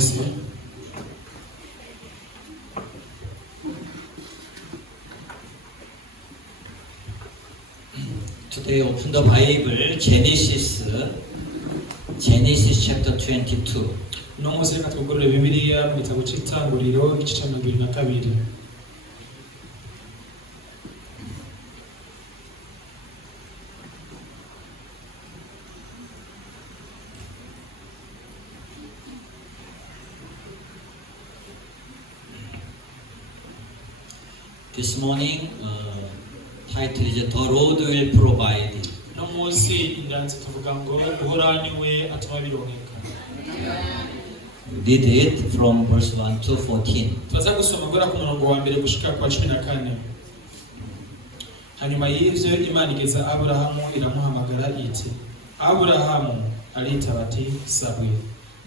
mwese. Today open the Bible, Genesis chapter 22. No munsi reka twugurure Bibiliya mu gitabo cy'Itanguriro igice cya 22. This morning, title is The Lord Will Provide. No munsi indanzi tuvuga ngo Uhoraho niwe atuma bironkeka. Read it from verse 1 to 14. Tuza gusoma guhera ku murongo wa mbere gushika kwa 14. Hanyuma y'ivyo Imana igeza Aburahamu iramuhamagara iti, Aburahamu. Aritaba ati, Sabwe.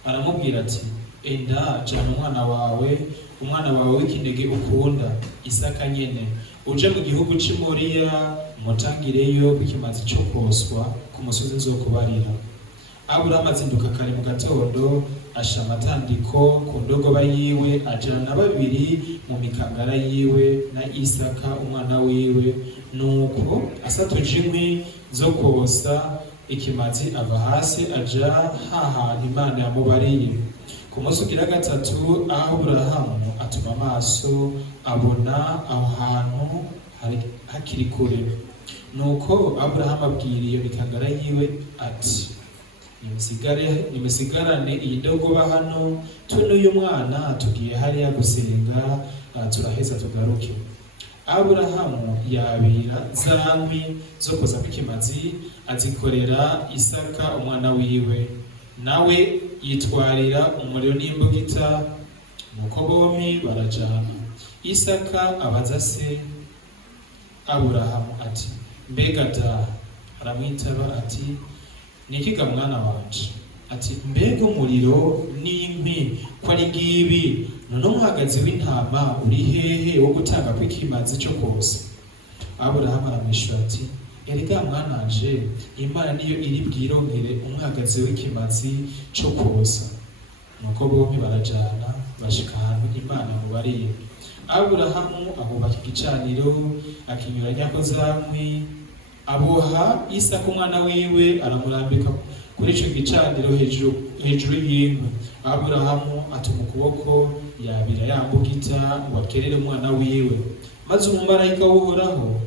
Aramubwira ati, enda jana umwana wawe w'ikinege ukunda, Isaka nyene, uje mu gihugu c'i Moriya, mutangireyo ikimazi cyo koswa ku musozi nzokubarira. Aburahamu azinduka kare mu gatondo, asha amatandiko ku ndogoba yiwe, ajana na babiri mu mikangara yiwe na Isaka umwana wiwe, nuko asatuje inkwi zo kosa ikimazi ava hasi aja hahantu Imana yamubariye. Ku munsi ugira gatatu Aburahamu atuma amaso abona aho hantu hakiri kure. Nuko Aburahamu abwira iyo mikangara yiwe ati, nimusigarane iyi ndogoba hano, tunuye umwana tugiye hariya gusenga, turaheza tugaruke. Aburahamu yabira za nkwi zo koza kw'ikimazi azikorera Isaka umwana wiwe, nawe yitwarira umuriro n'imbugita, nuko bombi barajana. Isaka abaza se Aburahamu ati, mbega da? Aramwitaba ati, nikiga mwana wanje? Ati, mbega umuriro n'inkwi ko ari ngibi, none umwagazi w'intama uri hehe wo gutanga kw'ikimazi cyo kosa? Aburahamu aramwishura ati, erega mwananje, Imana niyo iri bwironkere umwagazi w'ikimazi cyo kosa. Nuko bombi barajana bashika ahantu Imana yamubariye. Aburahamu ahubaka igicaniro, akinyuranyako za nkwi, aboha Isaka umwana wiwe, aramurambika kuri ico gicaniro hejuru y'inkwi. Aburahamu atuma ukuboko yabira ya mbugita ngo akerere umwana wiwe. Maze umumarayika w'Uhoraho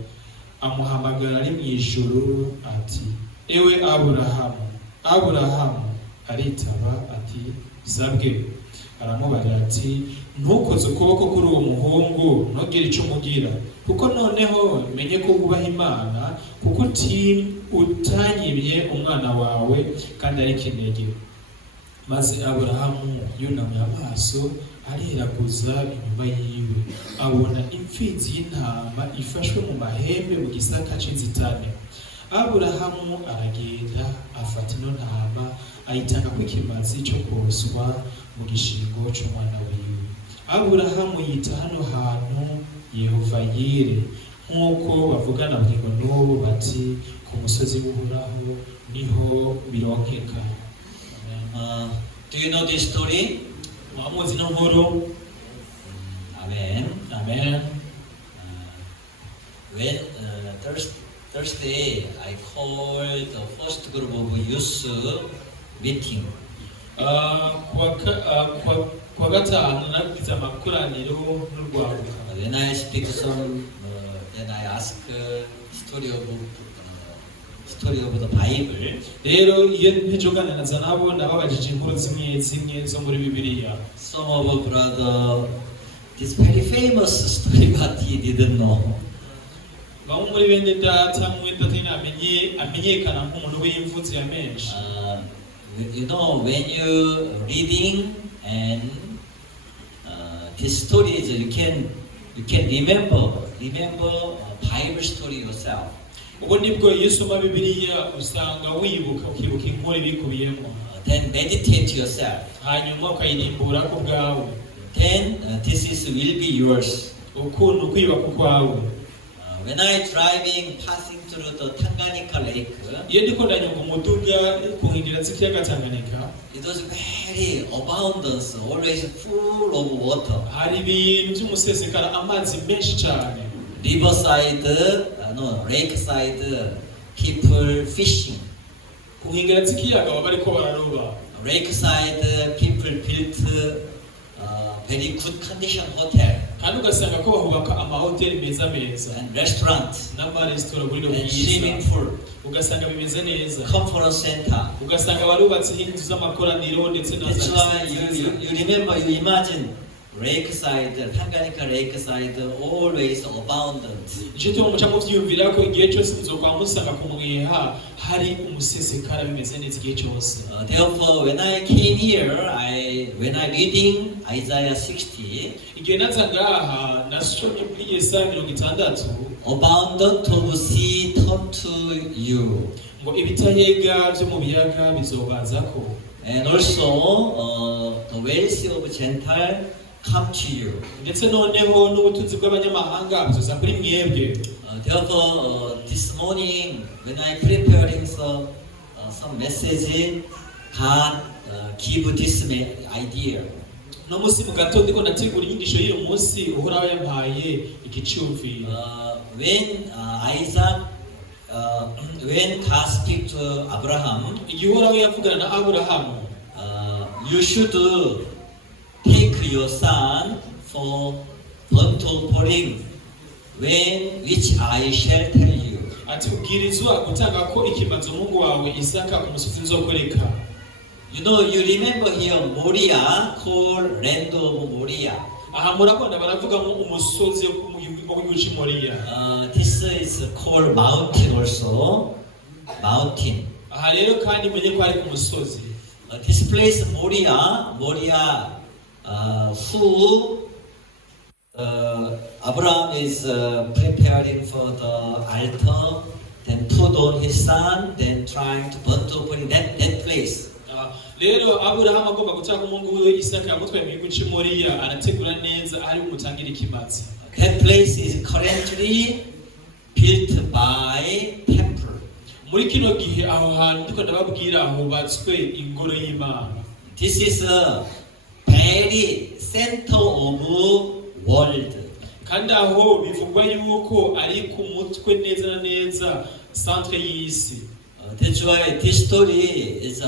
amuhamagara ari mw'ijuru ati, ewe Aburahamu, Aburahamu. Aritaba ati, Sabwe. Aramubarira ati, ntukoze ukuboko kuri uwo muhungu, ntugire ico umugira, kuko noneho menye ko wubaha Imana, kuko utanyibye umwana wawe kandi ari kinege. Maze Aburahamu yunamye amaso ariraguza inyuma yiwe, abona impfizi y'intama ifashwe mu mahembe mu gisaka c'inzitane. Aburahamu aragenda afata ino ntama ayitanga kw'ikimazi cyo koswa mu gishingo c'umwana wiwe. Aburahamu yita hano hantu Yehova Yire, nk'uko bavugana bwingo n'ubu bati, ku musozi w'Uhoraho niho bironkeka. Do you know this story? Wamuzi no nkuru? Amen. Amen. When Thursday, I called the first group of youth meeting. Kwa gatanu nagize amakoraniro n'urwaruka. When I speak some, then I ask story of the Bible. Rero iyo ntijogananaza nabo ndababajije inkuru zimwe zo muri Bibiliya. Some of our brother, this very famous story, but he didn't know. Bamwe muri bene data amenyekana nk'umuntu w'imvutsi ya menshi. You know, when you reading and this story is you can remember Bible story yourself. Ubwo nibwo iyo usoma Bibiliya usanga ukibuka inkuru ibikubiyemo. Then meditate yourself. Hanyuma ukayirimbura ku bwawe. Then this will be yours. Ukuntu kwibaka ukwawe. when I driving passing through the Tanganyika Lake, iyo ndiko ndanyonga umuduga ku nkengera z'ikiyaga Tanganyika, it was very abundance, always full of water. hari ibintu by'umusesekara, amazi menshi cyane. Riverside, lakeside, people fishing. Ku nkengera z'ikiyaga baba bariko bararoba. Lakeside, people built very good condition hotel kandi ugasanga ko bahubaka amahoteli meza meza and restaurant n'amaresitora buriro and swimming bwiza, pool, ugasanga bimeze neza, conference center. ugasanga barubatse inzu z'amakoraniro ndetse na That's za why you remember, you imagine lakeside, Tanganyika lakeside, always abundant. icyo tuba muca muvyiyumvira ko igihe cyose muzokwa musanga ku mwiha hari umusesekara bimeze neza igihe cyose. Therefore, when I came here, when I reading Isaiah 60, igihe naza ngaha nasomye kuri Yesaya 60 abundant of sea turn to you, ngo ibitayega byo mu biyaga bizobazako, and also the wealth of Gentile come to you. ndetse noneho n'ubutunzi bw'abanyamahanga buzoza kuri mwebwe. Therefore, this morning when I preparing some message, God give this idea. no musi mu gatondo ndiko nategura inyigisho y'uyu munsi uhoraho yampaye igicumviro. When Isaac, when God speak to Abraham, igihe uhoraho yavugana na Aburahamu, you should take your son for burnt offering, which I shall tell you. ati ubwirizwa gutanga ko ikimaze umuhungu wawe Isaka ku musozi nzokwereka. You remember here Moriah, called land of Moriah. aha murabona baravuga ngo umusozi w'ubuci Moriya. This is called mountain also. Mountain. aha rero kandi menye ko ari ku musozi. This place Moriah, who Abraham is preparing for the altar, then put on his son, then trying to burn offering, that place. rero Aburahamu agomba gutanga umuhungu we Isaka yamutwaye mu gihugu cy'i Moriya, arategura neza ari bumutangira ikimazi. That place is currently built by temple. muri kino gihe aho hantu ndiko ndababwira hubatswe ingoro y'Imana. This is a very center of world. kandi aho bivugwa yuko ari ku mutwe neza na neza centre y'isi. That's why this story is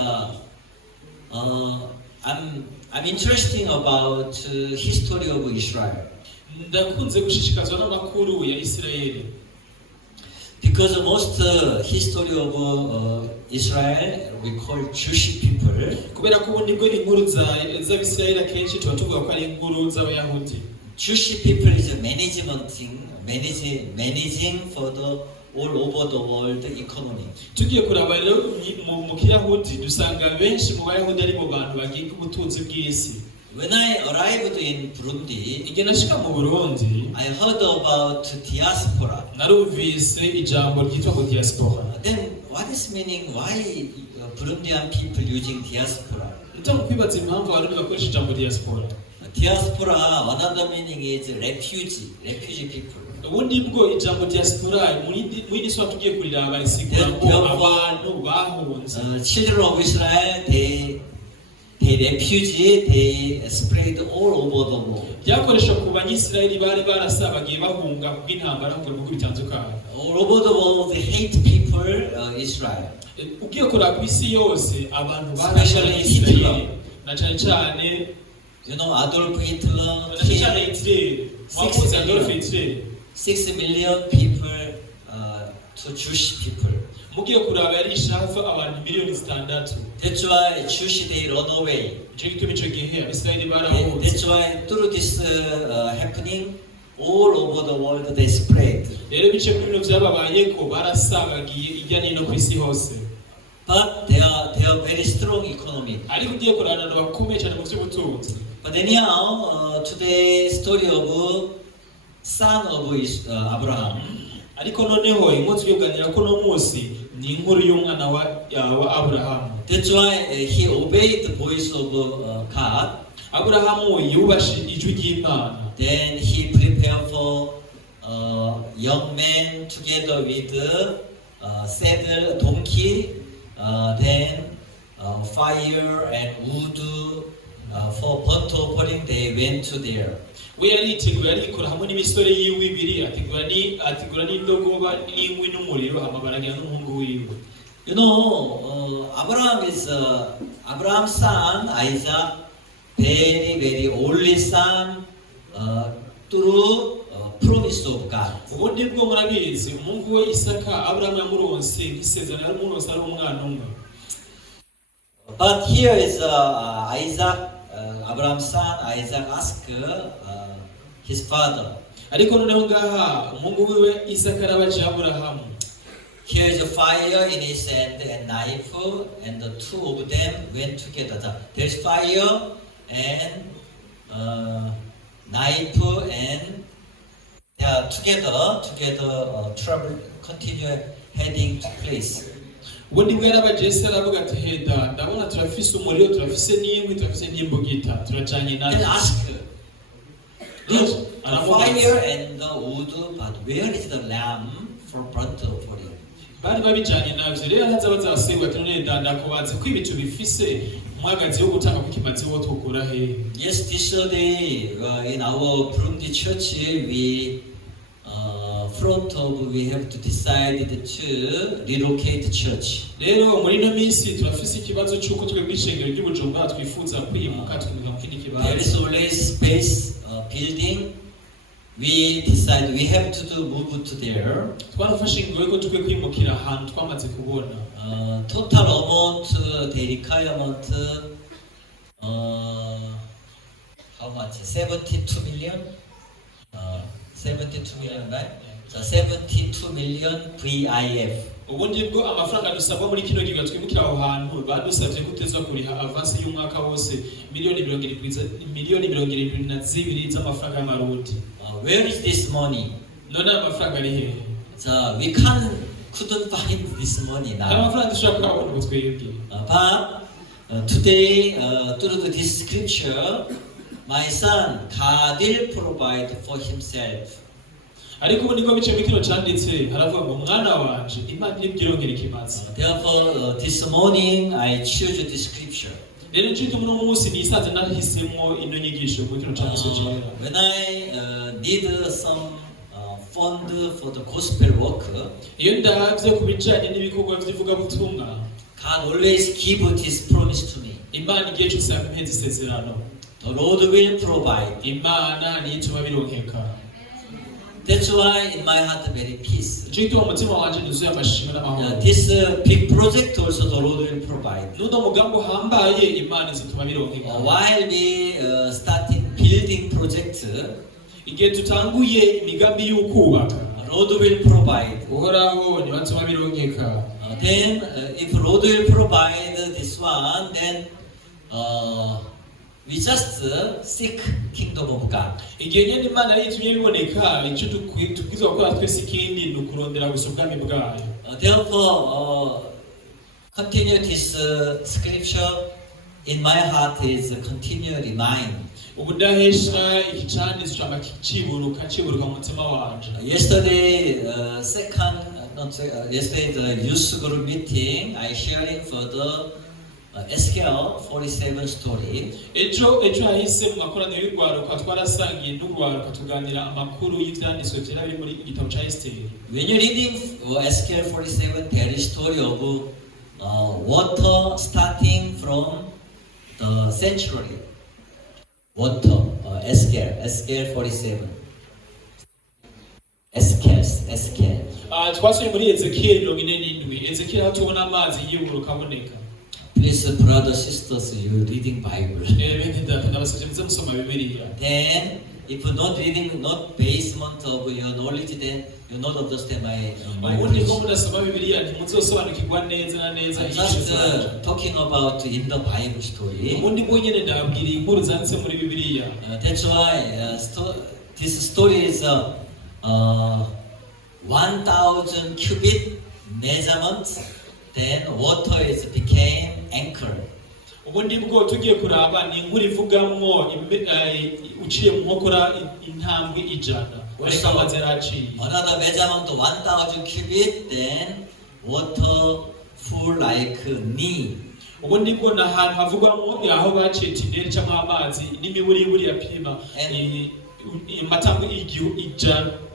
I'm interested about history of Israel. ndakunze gushishikazwa n'amakuru ya Isirayeli. Because most history of Israel we call Jewish people. kubera ko ubundi bwo inkuru z'Abisirayeli akenshi tuba tuvuga ko ari inkuru z'Abayahudi. Jewish people is a management thing, managing for the all over the world economy. tugiye kuraba rero mu Kiyahudi dusanga benshi mu Bayahudi ari mu bantu bagiye ubutunzi bw'isi. When I arrived in Burundi, igihe nashika mu Burundi I heard about diaspora. narumvise ijambo ryitwa ngo diaspora. Then what is meaning? Why Burundian people using diaspora? ndetse kwibaza impamvu abantu bakoresha ijambo diaspora. Diaspora, another meaning is refugee people. ubundi bwo ijambo diaspora muri swa tugiye kuriraba risigura ngo abantu bahunze. Children of Israel, they refugee, they spread all over the world. byakoresha ku banyisirayeli bari barasabagiye bahunga kubw'intambara mu bihugu bitandukanye. All over the world, they hate people, Israel. ugiye kuraba ku isi yose abantu Especially Hitler. na cyane cyane Adolf Hitler, cyane Hitler, wakoze Adolf Hitler. 6 million people to Jewish people. mugiye kuraba yari ishafa abantu miliyoni 6. That's why Jewish they run away. icyo gituma icyo gihe Abisirayeli barahunze. That's why through this happening, all over the world they spread. rero bice kuri bino byababaye ko barasabagiye ijya n'ino ku isi hose. But they are very strong economy. ariko ugiye kurana bakomeye cyane mu by'ubutunzi. But anyhow, today story of son of Abraham. ariko noneho inkuru yo kuganira ko no munsi ni inkuru y'umwana wa Aburahamu. That's why he obeyed the voice of God. Aburahamu yubashe ijwi ry'Imana. Then he prepared for young men together with saddle donkey, then fire and wood for burnt offering. They went to there. we yariteguye arikora hamwe n'imisore yiwe ibiri ategura n'indogoba n'inkwi n'umuriro hama barajyana n'umuhungu wiwe. You know, Abraham's son Isaac, very only son through promise of God. ubundi bwo murabizi umuhungu we Isaka Abrahamu yamuronse nk'isezerano yaramuronse ari umwana umwe. But here is Isaac, Abraham's son Isaac asked his father. ariko noneho ngaha umuhungu wiwe Isaka arabaje Abrahamu. Here is a fire in his hand and knife, and the two of them went together. There's fire and knife, and they are together. Trouble continue heading to place. ubundi bwo yarabaje se aravuga ati heda ndabona turafise umuriro turafise n'inkwi turafise n'imbugita turacanye Then nayo. ask, look, the fire and the wood, but where is the lamb for burnt offering? bari babijanye navyo rero ntaza bazasengwa ati none ndakubaza ko ibicu bifise umwagazi wo gutanga ku kimazi wo tukura he. Yes, this day in our Burundi church, we have to decide to relocate church. rero muri no minsi turafise ikibazo cy'uko twebwe ishengero ry'ubujumbura twifuza kwimuka tukiga mu kindi There is kibanza. always space, building. We decide we have to move to there. twarafashe ingo ko tukwiye kwimukira ahantu twamaze kubona. Total amount, the requirement, how much? 72 million? 72 million, right? So 72 million VIF. ubundi bwo amafaranga dusabwa muri kino gihe twimukira aho hantu badusabye kuteza kuriha avance y'umwaka wose miliyoni 72 z'amafaranga y'amarundi. Where is this money? none amafaranga ari hehe? So we couldn't find this money aya now. mafaranga dushobora kubona ngo twebwe. But today, through this scripture, my son God will provide for himself. ariko ubu niko bice bikino cyanditse haravuga ngo umwana wanje Imana nibwirongera ikimazi. Therefore, this morning I choose the scripture. rero ncyo muri uwo munsi nisanze nahisemo ino nyigisho ku kino cyanditse cyera. When I did some fund for the gospel work, iyo ndavye ku bijanye n'ibikorwa by'ivugabutumwa God always give His promise to me. Imana igihe cyose yampeza isezerano. The Lord will provide. Imana niyo ituma bironkeka. That's why in my heart very peace. icyo gituma umutima wanje nuzuye amashimwe n'amahoro. This big project also the Lord will provide. n'uno mugambi uhambaye Imana izituma bironkeka. While we starting building project, igihe tutanguye imigambi y'ukubaka the Lord will provide. uhoraho niwe atuma bironkeka. Then if Lord will provide this one, then we just seek kingdom of God. igihe nyine Imana yitumye biboneka icyo tubwirizwa gukora twese ikindi ni ukurondera gusa ubwami bwayo. Therefore, continue this scripture in my heart is continue remind. ubudahesha icyanditswe cyangwa kiburuka mu mutima wanje. Yesterday, yesterday the youth group meeting, I sharing for the SKL 47 story. ejo hahise mu makoraniro y'urwaruka twarasangiye n'urwaruka tuganira amakuru y'ibyanditswe byera biri muri igitabo cya Esiteri. When you're reading SKL 47, there is story of water starting from the sanctuary. Water, SKL 47. SKL. twasuye muri Ezekiyeli 47. Ezekiyeli aho tubona amazi yiburuka aboneka. Please, brothers, sisters, you reading Bible. bene data ndabasabye muze musoma Bibiliya. Then, if you're not reading, not basement of your knowledge, then you not understand my ubundi ko preaching. mudasoma Bibiliya ntimuzosobanukirwa neza na neza I'm inyigisho just zanje. talking about in the Bible story. ubundi bwo nyine ndababwira inkuru zanditse muri Bibiliya. That's why this story is 1,000 cubit measurements. Then water became anchor. ubundi bwo tugiye kuraba ni inkuru ivugamwo uciye mu nkokora intambwe 100. Also, amazi yaraciye. another measurement 1,000 cubit, then water full like knee. ubundi bwo ni ahantu havugwamo aho baciye tideri cyangwa amazi n'imiburiburi yapima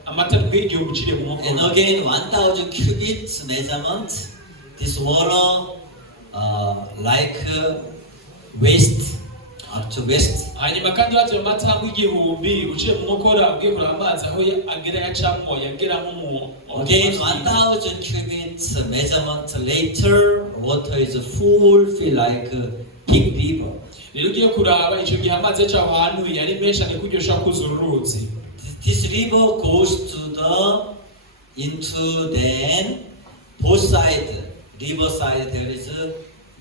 amatambwe igihumbi uciriye mu And mukono. again 1,000 cubits measurement. This water like waste up to waste. hanyuma kandi baje amatambwe igihumbi uciye mu mukora ugiye kureba amazi aho agera yacamo yageramo mu Again 1,000 cubits measurement later, water is full, feel like a big river. rero ugiye kuraba icyo gihe amazi yacaho ahantu yari menshi ari kuryoshya kuzura uruzi. This river goes to into then both side, river side there is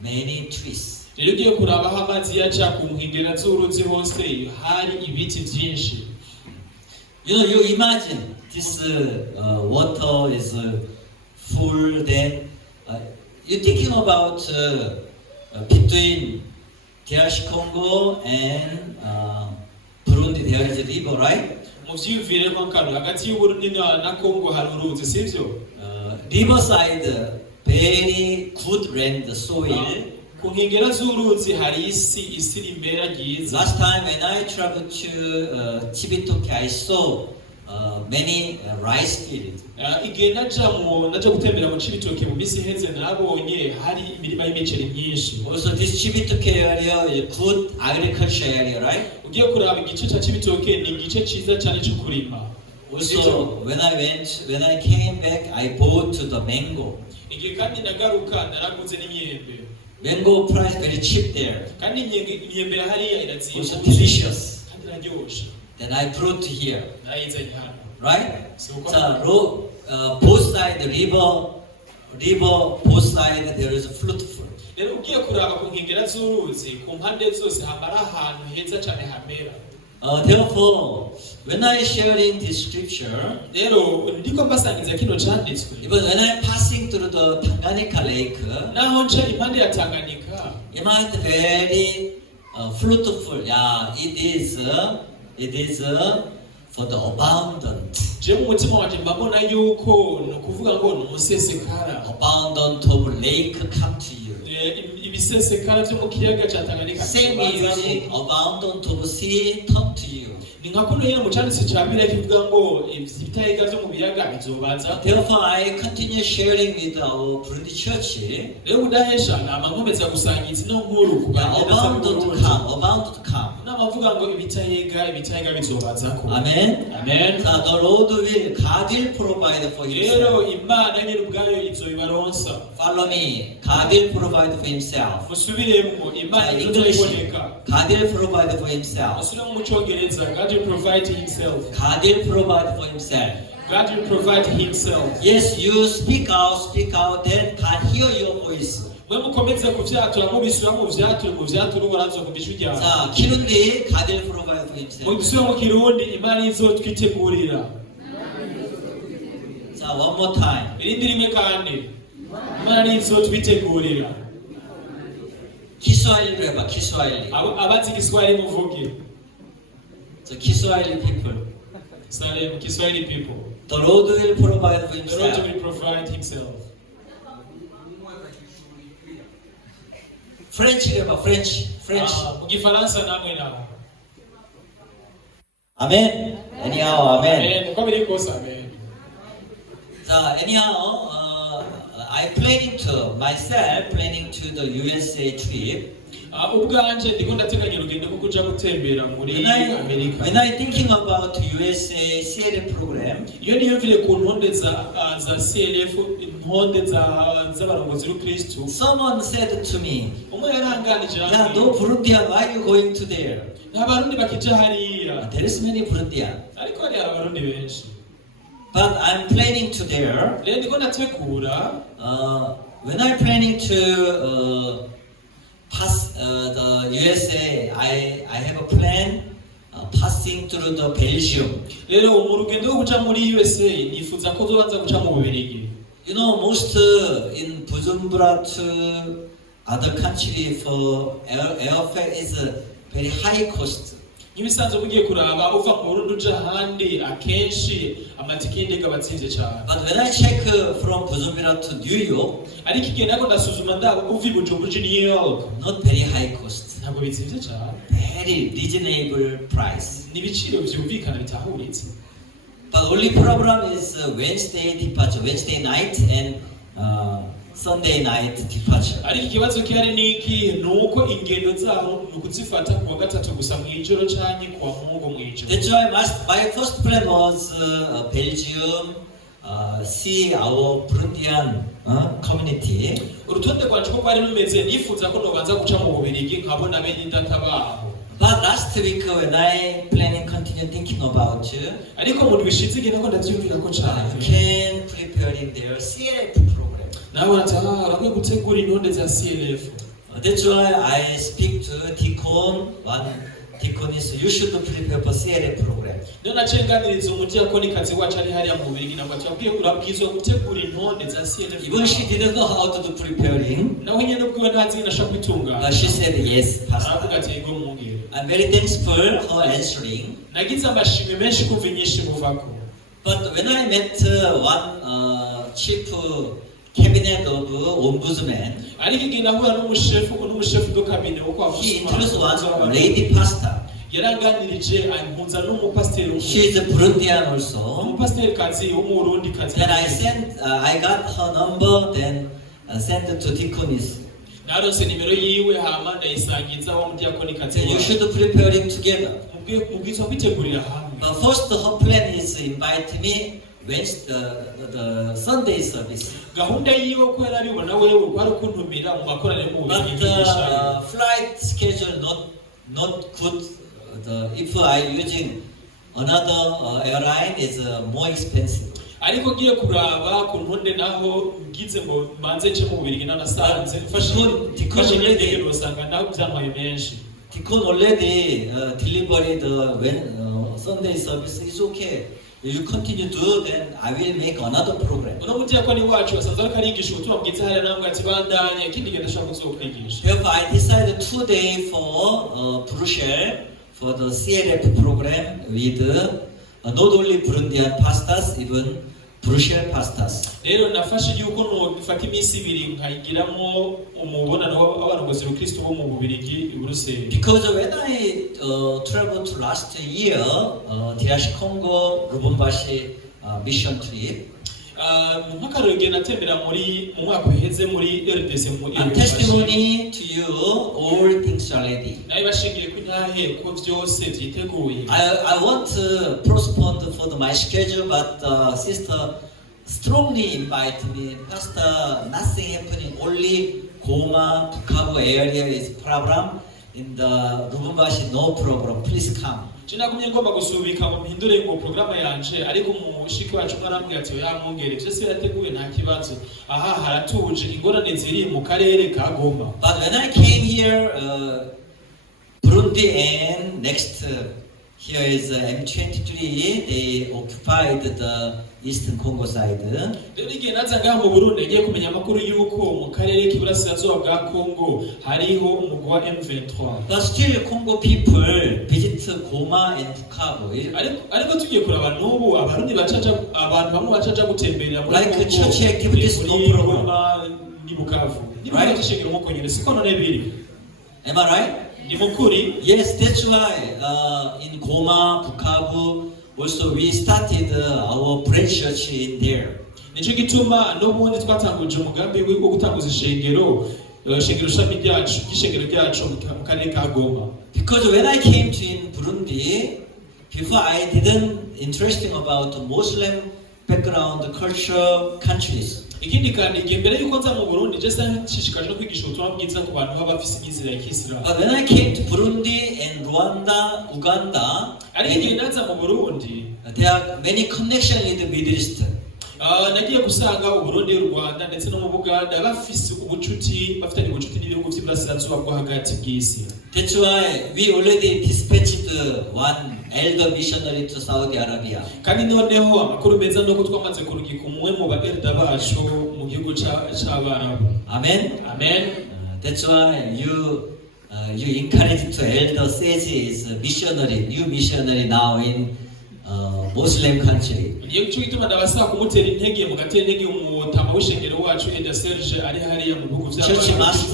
many trees. rero ugiye kuraba aho amazi yaca ku nkengera z'uruzi hose hari ibiti byinshi. You know, you imagine this water is full. Then you're thinking about between DRC Congo and Burundi there is a river, right? mu byiyumvire nk'akantu hagati y'uburundi na kongo hari uruzi sibyo. River side very good land soil. ku nkengera z'uruzi hari isi rimera ryiza. Last time when I traveled to Cibitoke, I saw many rice fields. igihe naja gutembera mu Cibitoke mu minsi iheze nabonye hari imirima y'imiceri myinshi. Also, this Cibitoke area is good agriculture area, right? ugiye kuraba igice cya Cibitoke ni igice cyiza cyane cyo kurima. Also, when I came back, I bought the mango. igihe kandi nagaruka naraguze n'imyembe. Mango price very cheap there. kandi imyembe ya hariya Also iraziye delicious. kandi iraryoshe. Then I brought here, nayizanye hano. right? So, So both side the river both side there is fruitful. rero ugiye kuraba ku nkengera z'uruzi ku mpande zose hamara ahantu heza cyane hamera. Therefore, when I sharing this scripture, rero ndiko mbasangiza kino cyanditswe. even when I'm passing through the Tanganyika lake, naho nce impande ya Tanganyika you might very fruitful. Yeah, it is for the abundant. je mu mutima wanje mbabona yuko ni ukuvuga ngo ni umusesekara. Abundant of lake come to you. ibisesekara byo mu kiyaga cya Tanganyika Same using abundant of sea come to you. ni nka kuno nyine mu cyanditse cya Bibiliya kivuga ngo ibitahiga byo mu biyaga bizobaza. Therefore, I continue sharing with our Burundi church. rero udahesha nama nkomeza gusangiza ino nkuru ku Abundant come. n'abavuga ngo ibitahiga bizobaza ko. Amen. Amen. The Lord God will provide for rero Himself. imana nyine ubwayo izobibaronsa. Follow me. God will provide for Himself. musubiremo imana izobiboneka. God will provide for Himself. musubiremo mu cyongereza God will provide himself. God will provide for Himself. God will provide himself. Yes, you speak out, then God hear your voice. mwe mukomeze kuvyatura mubisura mu vyatura uhorazo ku ijwi ryawe. 자, 기름이 God will provide for Himself. mubisura mu kirundi imana izotwitegurira. 자, one more time. irindi rimwe kandi imana izotwitegurira. Kiswahili 해봐, Kiswahili. abazi Kiswahili muvuge. So Kiswahili people. Salem, Kiswahili people. The Lord will provide for The Lord Himself. will provide himself. French 해봐, French. mu Gifaransa namwe naho. Amen. Anyhow, amen. Amen. uko biri kose amen. 자, anyhow, I planning to the USA trip. ubwanje ndiko ndateganya urugendo rwo kuja gutembera muri Amerika. When I thinking about USA CLF program, iyo niyumvire ku ntonde za CLF, intonde z'abarongozi b'Ukristo, someone said to me, umwe yaranganije "Yeah, no Burundian, why are you going to there?" n'abarundi bakija hariya. There is many Burundian, ariko hari abarundi benshi. but I'm planning to there. rero ndiko ndategura When I'm planning to pass the USA, I have a plan passing through the Belgium. rero mu rugendo rwo kuja muri USA nifuza ko zobanza guca mu Bubiligi. You know, most in Bujumbura to other country for airfare is a very high cost. nk'ibisanzwe mugiye kuraba uva mu Burundi uja ahandi akenshi amatike y'indege aba atsinze cyane. But when I check from Bujumbura to New York, ariko igihe nako ndasuzuma ndaba uva i Bujumbura uja i New York not very high cost, ntabwo bitsinze cyane, very reasonable price. n'ibiciro vyumvikana bitahuritse. But only problem is Wednesday departure, Wednesday night and Sunday night departure. ariko ikibazo kihari niki nuko ingendo zaho nukuzifata kuwa gatatu gusa mwijoro canke kuwa Mungu mwijoro. That's why my first plan was Belgium, see our Burundian community. urutonde rwanje ko rwari rumeze nifuza ko nobanza guca mu Bubirigi nkabona bene data baho. But last week when I planning continue thinking about ariko mu bishize igihe nako ndavyumvira ko cane can preparing their CLF program. nawe urakwiye gutegura intonde za CLF. That's why I speak to Deacon. One Deacon is you should prepare for CLF program. Ndio nacenganiriza umudiyakoni kazi wacu ari hariya mu Bubirigi nabwo twabwiye urabwizwa gutegura intonde za CLF. Even she didn't know how to do preparing. nawe nyene ubwiwe ntazi nashaka kwitunga. She said yes, aravuga Pastor. ati yego mwungere. I'm very thankful her answering. nagize amashimwe menshi kumva inyinshi muvako. But when I met one chief cabinet of ombudsman, ariko igihe nahura n'umushefu do kabine wo kwa he introduced one lady pastor. yaranganirije ampunza n'umupasiteri She is a Burundian also. umupasiteri kazi wo mu Burundi kazi. Then I got her number, then sent it to Deaconess. naronse nimero yiwe hama ndayisangiza wa mudiyakoni kazi. Then you should preparing together. mubwizwa kwitegurira hamwe. First, her plan is to invite me Wednesday, the Sunday service. gahunda yiwe ko yarabibona wewe kwari kuntumira mu makoraniro mu But Bubirigi. flight schedule not good. If I using another airline, is more expensive. ariko ngiye kuraba ku ntonde naho ngize ngo manze nce mu Bubirigi nanasanze mfashe n'indege nosanga naho byantwaye menshi. Deacon already delivered Sunday service. Is okay. If you continue to do, then I will make another program. uno mudiyakoni wacu asanze ariko arigisha ubutumwa bwiza hariya nambwe ati bandanye ikindi gihe ndashaka kuzokwigisha. Therefore, I decided today for Brussels for the CLF program with not only Burundian pastors, even Brussels pastors. rero nafashe yuko nofata iminsi ibiri nkayigiramo umubonano w'abarongozi b'Ukristo bo mu Bubirigi i Buruseli. Because when I traveled to last year, DRC Congo, Lubumbashi mission trip, nk'akarorero igihe natembera mu mwaka uheze muri RDC mu and testimony to you, all things are ready. nawe bashingiye ko intahe ko byose byiteguye. I want to postpone for my schedule, but sister strongly invite me. Pastor, nothing happening. Only Goma, Bukavu area is problem. In the Lubumbashi, no problem. Please come. Nagumye ngomba gusubika mu mpindure ngo programa yanje ariko umushiki wacu mwarambwiye ati yamwongere byose yateguye nta kibazo. aha haratuje ingorane ziri mu karere ka Goma. But when I came here, Burundi and next here is M23. They occupied the Eastern Congo side. rero igihe naza ngaha mu Burundi ngiye kumenya amakuru y'uko mu karere k'iburasirazuba bwa Congo hariho umugwi wa M23. But still, Congo people visit Goma and Bukavu. ariko tugiye kuraba n'ubu abarundi abantu bamwe bacaja gutemberera muri Like church activities, no problem. ni Bukavu. Right? Nishingiro muko nyine siko none biri. Am I right? Ni mukuri. Yes, that's why in Goma, Bukavu, also we started our branch church in there. Nico gituma n'ubundi twatanguje umugambi wo gutanguza ishengero shami ryacu gishengero ryacu mu karere ka Goma. Because when I came to in Burundi, before I didn't interesting about Muslim background, culture, countries. Ikindi kandi igihe mbere yuko nza mu Burundi je nshishikaje no kwigisha ubutumwa bwiza ku bantu baba bafise imyizera ya Kisilamu. But when I came to Burundi and Rwanda, Uganda, ariko igihe naza mu Burundi there are many connections in the Middle East. nagiye gusanga Uburundi, Rwanda ndetse no mu Buganda bafise bafitanye ubucuti n'ibihugu by'iburasirazuba bwo hagati bw'isi. That's why we already dispatched one elder missionary to Saudi Arabia. Kandi noneho amakuru meza nuko twamaze kurugika umwe mu baelda bacu mu gihugu c'Abarabu. Amen. Amen. That's why you you encourage to elder says is missionary, new missionary now in Muslim country. niyo cyo gituma ndabasaba kumutera intege mugatera intege umutama w'ishengero wacu Elder Serge ari hariya mu bihugu Church must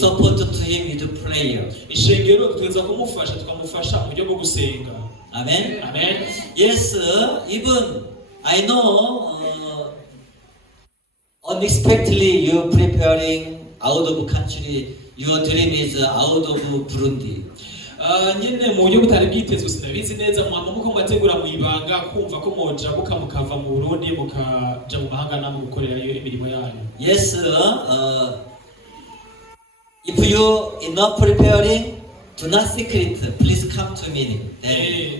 support to him with prayer. ishengero tuteza kumufasha tukamufasha mu buryo bwo gusenga. Amen. Amen. Yes, even I know unexpectedly you preparing out of country. Your dream is out of Burundi. nyine mu buryo butari bwitezwe sinabizi neza mwama muko mwategura mu ibanga kumva ko moja mukava mu Burundi mukaja mu mahanga namwe gukorerayo imirimo yanyu. Yes, if you are not preparing, do not secret. Please come to me.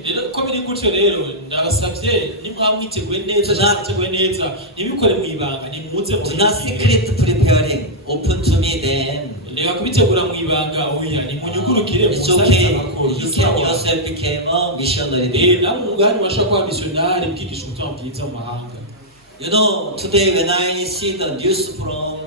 rero ko biri gutyo rero ndabasabye nimwamwiteguye neza mwiteguye neza nibikore mu ibanga nimuze mu do not secret preparing. Open to me then. reka kubitegura mu ibanga oya nimunyugurukire It's okay. You can yourself become a missionary. namwe ubwanyu bashobora kuba missionary bwigisha ubutumwa bwiza mu mahanga. You know, today when I see the news from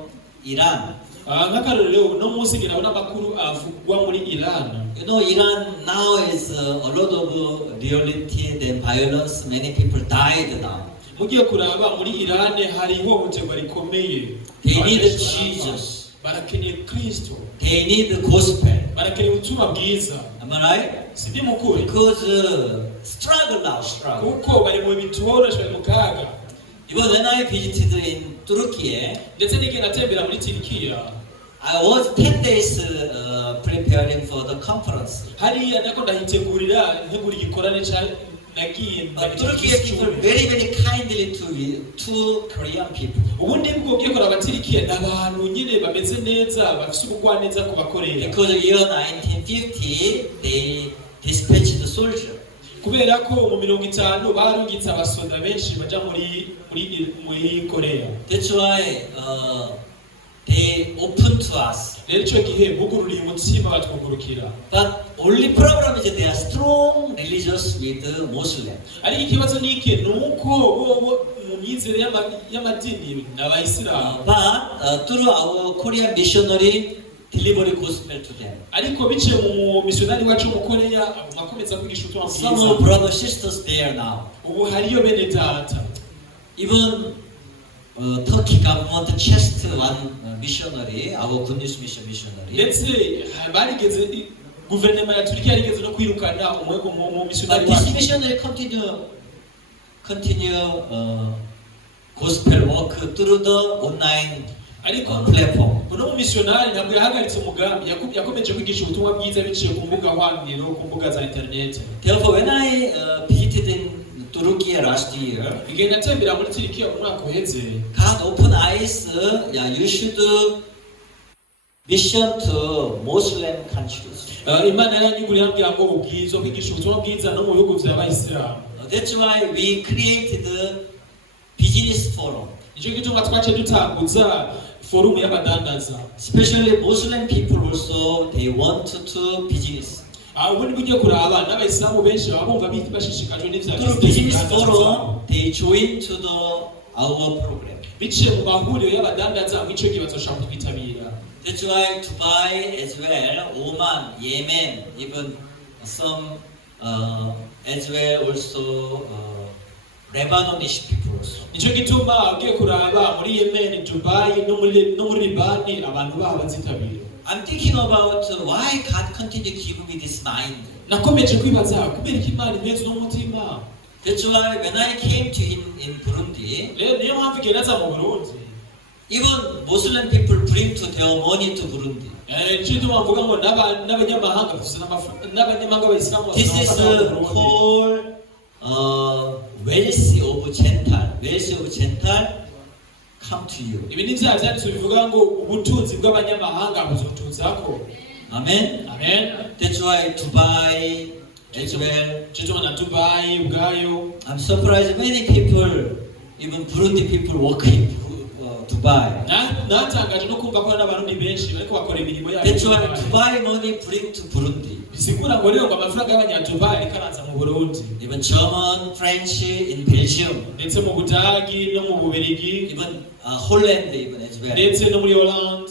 Iran, nk'akarorero uno munsi ngira n'amakuru avugwa muri Iran. you know, Iran now is a lot of reality and violence. Many people died now. mugiye kuraba muri Iran hari ihohoterwa rikomeye. They need Jesus. barakeneye Kristo. They need the gospel. barakeneye ubutumwa bwiza. Am I right? sibyo mukuri Because struggle now, struggle. kuko bari mu bitoroshye mu kaga. Even when I visited in Turkey, ndetse n'igihe natembera muri Turikiya I was 10 days preparing for the conference. hariya ndako ndahitegurira ntegura igikorane ca nagiye Turkey people very kindly to Korean people. ubundi bwo bwiye kora abatirikiya n'abantu nyine bameze neza bafite ubugwaneza ku bakorera. Because in year 1950 they dispatched the soldier. kubera ko mu 50 barungitse abasoda benshi baja muri Korea. That's why they opened to us. rero icyo gihe bugururiye umutima batwugurukira. But only problem is they are strong religious with the Muslim. ariko ikibazo ni iki nuko bo mu myizere y'amadini n'abayisilamu. But through our Korean missionary delivery gospel to them. ariko biciye mu missionary wacu mu Korea akomeza kwigisha ubutumwa Some bwiza. brothers sisters there now. ubu hariyo bene data. Even Turkey government chased one missionary, our good news mission missionary. ndetse barigeze guverinoma ya Turkiya yarigeze no kwirukana umwe mu missionary But this wacu. missionary continue gospel work through the online ariko platform. uno mu missionary ntabwo yahagaritse umugambi yakomeje kwigisha ubutumwa bwiza biciye ku mbuga nkoranyambaga ku mbuga za internet. Therefore, when I visited in Turkey last year, igihe natembera muri Turkiya mu mwaka uheze God open eyes. You should mission to Muslim countries. Imana yaranyiguriye ambwira ngo ubwiza kwigisha ubutumwa bwiza no mu bihugu by'abayisilamu. That's why we created the business forum. nicyo gituma twaciye dutanguza forum y'abadandaza. Especially Muslim people also, they want to business. ubundi bugiye kuraba n'abayisilamu benshi baba bumva bashishikajwe n'ivya Through business forum, they join to our program. biciye mu mahuriro y'abadandaza mu ico gihe bazoshaka kutwitabira. That's why Dubai as well, Oman, Yemen, even some as well also Lebanese people also. nicyo gituma ugiye kuraba muri Yemen, Dubai no muri Libani abantu baho bazitabira. I'm thinking about why God continue to give me this mind. nakomeje kwibaza kubera iki Imana imeze n'umutima. That's why when I came to in Burundi, rero niyo mpamvu igihe naza mu Burundi even Muslim people bring to their money to Burundi. nicyo gituma mvuga ngo n'abanyamahanga bafite n'abanyamahanga b'abayisilamu. This is called wealth of Gentile. Wealth of Gentile come to you. ibi ni bya byanditswe bivuga ngo ubutunzi bw'abanyamahanga buzotuzako. Amen. Amen. That's why Dubai as well. Cyo na Dubai ubwayo. I'm surprised many people, even Burundi people, work in Dubai. natangaje no kumva ko n'abarundi benshi bariko bakora imirimo yabo. That's why Dubai money bring to Burundi. bisigura ngo rero ngo amafaranga y'abanyadubai ariko araza mu Burundi. Even German, French in Belgium. ndetse mu Budagi no mu Bubiligi. Even Holland even as well. ndetse no muri Holland.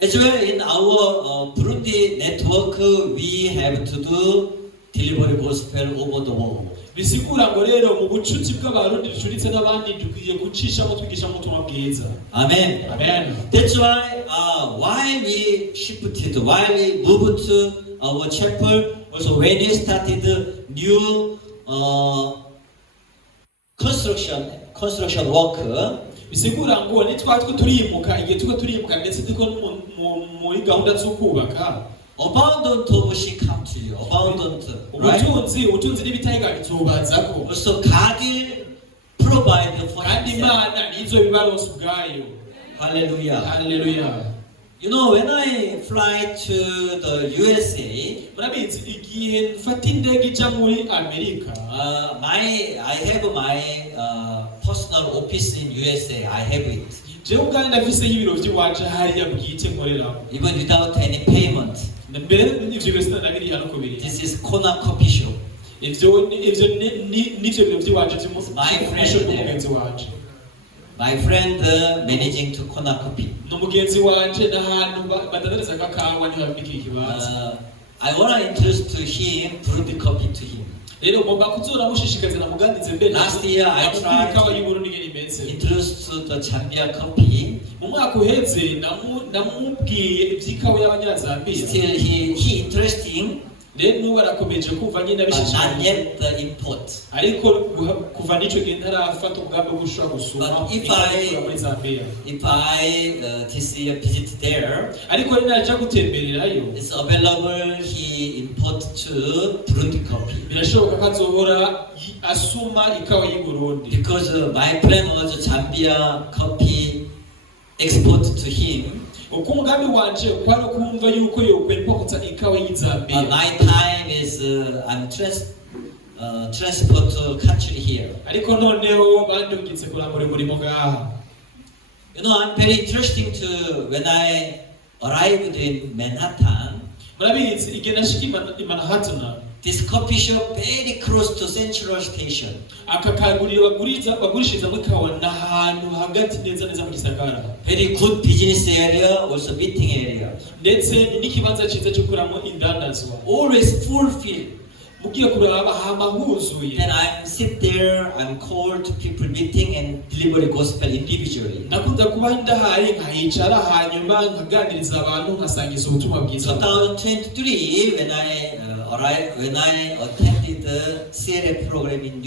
As well in our Burundi network, we have to do delivery gospel over the world. bisigura ngo rero mu bucuti bw'abarundi ducuritse n'abandi dukwiye gucishamo twigisha ubutumwa bwiza. Amen. Amen. That's why we shifted, why we moved to our chapel, also when we started new construction work, bisigura ngo nitwatwe turimuka igihe tuko turimuka ndetse tuko muri gahunda zo kubaka abundant of she come to you, abundant, right? ubutunzi n'ibitayiga bitubazako. Also God provide for kandi himself. Imana nizo bibaronsa ubwayo. Hallelujah. Hallelujah. You know, when I fly to the USA, murabizi igihe mfata indege ija muri Amerika, I have my personal office in USA. I have it. jewe ubwanjye ndafise y'ibiro vy'iwacu hariya bwite nkoreramo. Even without any payment. mbere ivyo byose nabiri hano kubiri. This is Kona Coffee Shop. ivyo nivyo biro vy'iwacu vy'umugenzi wacu. My friend managing to Kona Coffee. n'umugenzi wanje n'ahantu badadariza kakawa niho yabikira ikibanza. I want to introduce to him, Burundi Coffee to him. rero ngomba kuzora mushishikariza namuganirize mbere. Last year I tried ikawa y'Uburundi ngene imeze. Introduce to the Zambia Coffee. mu mwaka uheze namubwiye ivy'ikawa y'abanyazambiya. Still he interesting. rero n'ubu arakomeje kumva nyine But not abishishikariza. yet the import. ariko kuva n'ico gihe ntarafata ubwambe bwo gushobora gusoma But if ikawa muri Zambia. If I this year visit there, ariko rero naja gutembererayo it's available. He import to Burundi Coffee. birashoboka ko azohora asuma ikawa y'i Burundi. Because my plan was Zambia Coffee export to him. uko umugambi wanje kwari kumva yuko yokwempokota ikawa y'i Zambia. My time is I'm transport to country here. ariko noneho bandungitse kurangura umurimo ngaha. You know, I'm very interesting to when I arrived in Manhattan. murabizi igihe nashika i Manhattan, This coffee shop very close to Central Station. aka kaguriro bagurishirizamo ikawa n'ahantu hagati neza mu gisagara. Very good business area, also meeting area. ndetse n'ikibanza ciza cyo kuramo indandazwa. Always fulfilled. mugiye kuraba hama huzuye. Then I sit there, I'm called to people meeting and deliver the gospel individually. nakunda kuba ndahaye nkahicara hanyuma nkaganiriza abantu nkasangiza ubutumwa bwiza. 2023, when I attended the CLF program in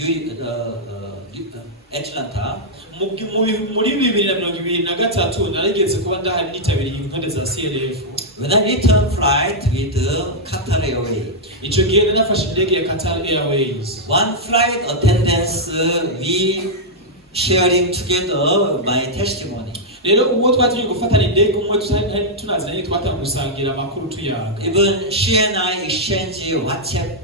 Atlanta, muri 2023 narigeze kuba ndahari nitabiriye intore za CLF. when I returned flight with Qatar Airways, ico gihe nafashe indege ya Qatar Airways. one flight attendance, we sharing together my testimony. rero uwo twatuje gufatana indege umwe tunazanye twatanga gusangira amakuru tuyaga. Even she and I exchange WhatsApp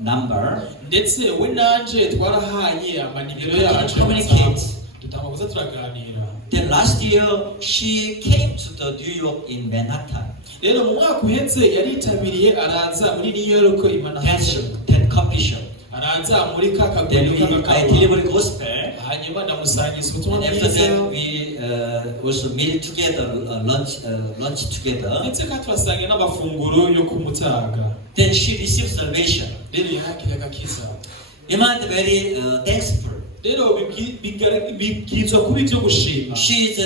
number. ndetse we nanje twarahanye amanimero yacu Communicate. tutamaguza turaganira. Then last year she came to the New York in Manhattan. rero mu mwaka uhetse yaritabiriye araza muri New York i Manhattan. That coffee shop. araza muri ka Then kaguriro I delivered gospel. hanyuma ndamusangiza ubutumwa And after bwiza. that we also meet together, lunch together. ndetse kandi twasangiye n'amafunguro yo ku mutaga. Then she received salvation. rero yakira agakiza. Imana very thankful. rero bibwirizwa kuba ibyo gushima. She is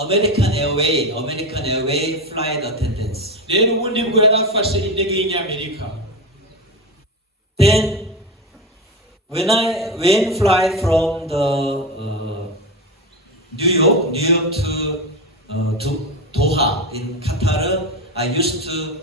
American Airways flight attendant. rero ubundi bwo yarafashe indege y'Inyamerika. Then when fly from the New York to Doha in Qatar, I used to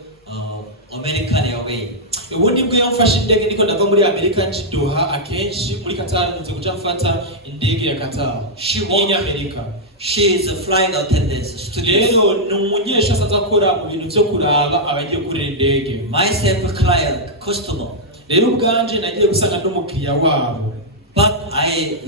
American Airways. ubundi bwo yamfashe indege niko ndava muri Amerika nje Doha, akenshi muri Qatar nze kuja mfata indege ya Qatar y'Inyamerika. She is a flight attendant student. rero ni umunyeshuri asanzwe akora mu bintu byo kuraba abagiye kurira indege. Myself client, customer. rero ubwanje nagiye gusanga n'umukiriya wabo. But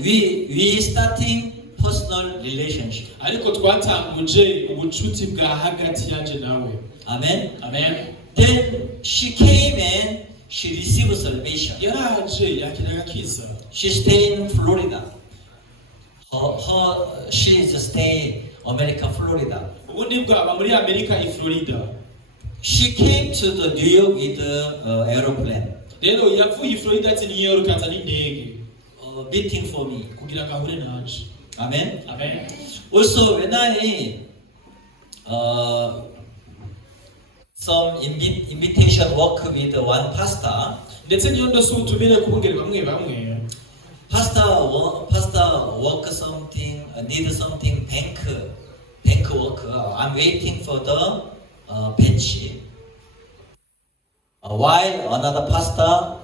we starting personal relationship. ariko twatanguje ubucuti bwa hagati yanje nawe. Amen. Amen. Then she came and she received salvation. yaraje yakira agakiza. She stayed in Florida. She is staying America, Florida. ubundi bwo aba muri Amerika i Florida. She came to the New York with the aeroplane, Rero yavuye i Florida ati New York aza n'indege waiting for me. kugira ngo ahure nanje. Amen. Amen. Also, when I some invitation work with one pastor, ndetse niyo ndose ubutumire ku bungeri bamwe bamwe. pastor work something, need something bank work. I'm waiting for the bench. While another pastor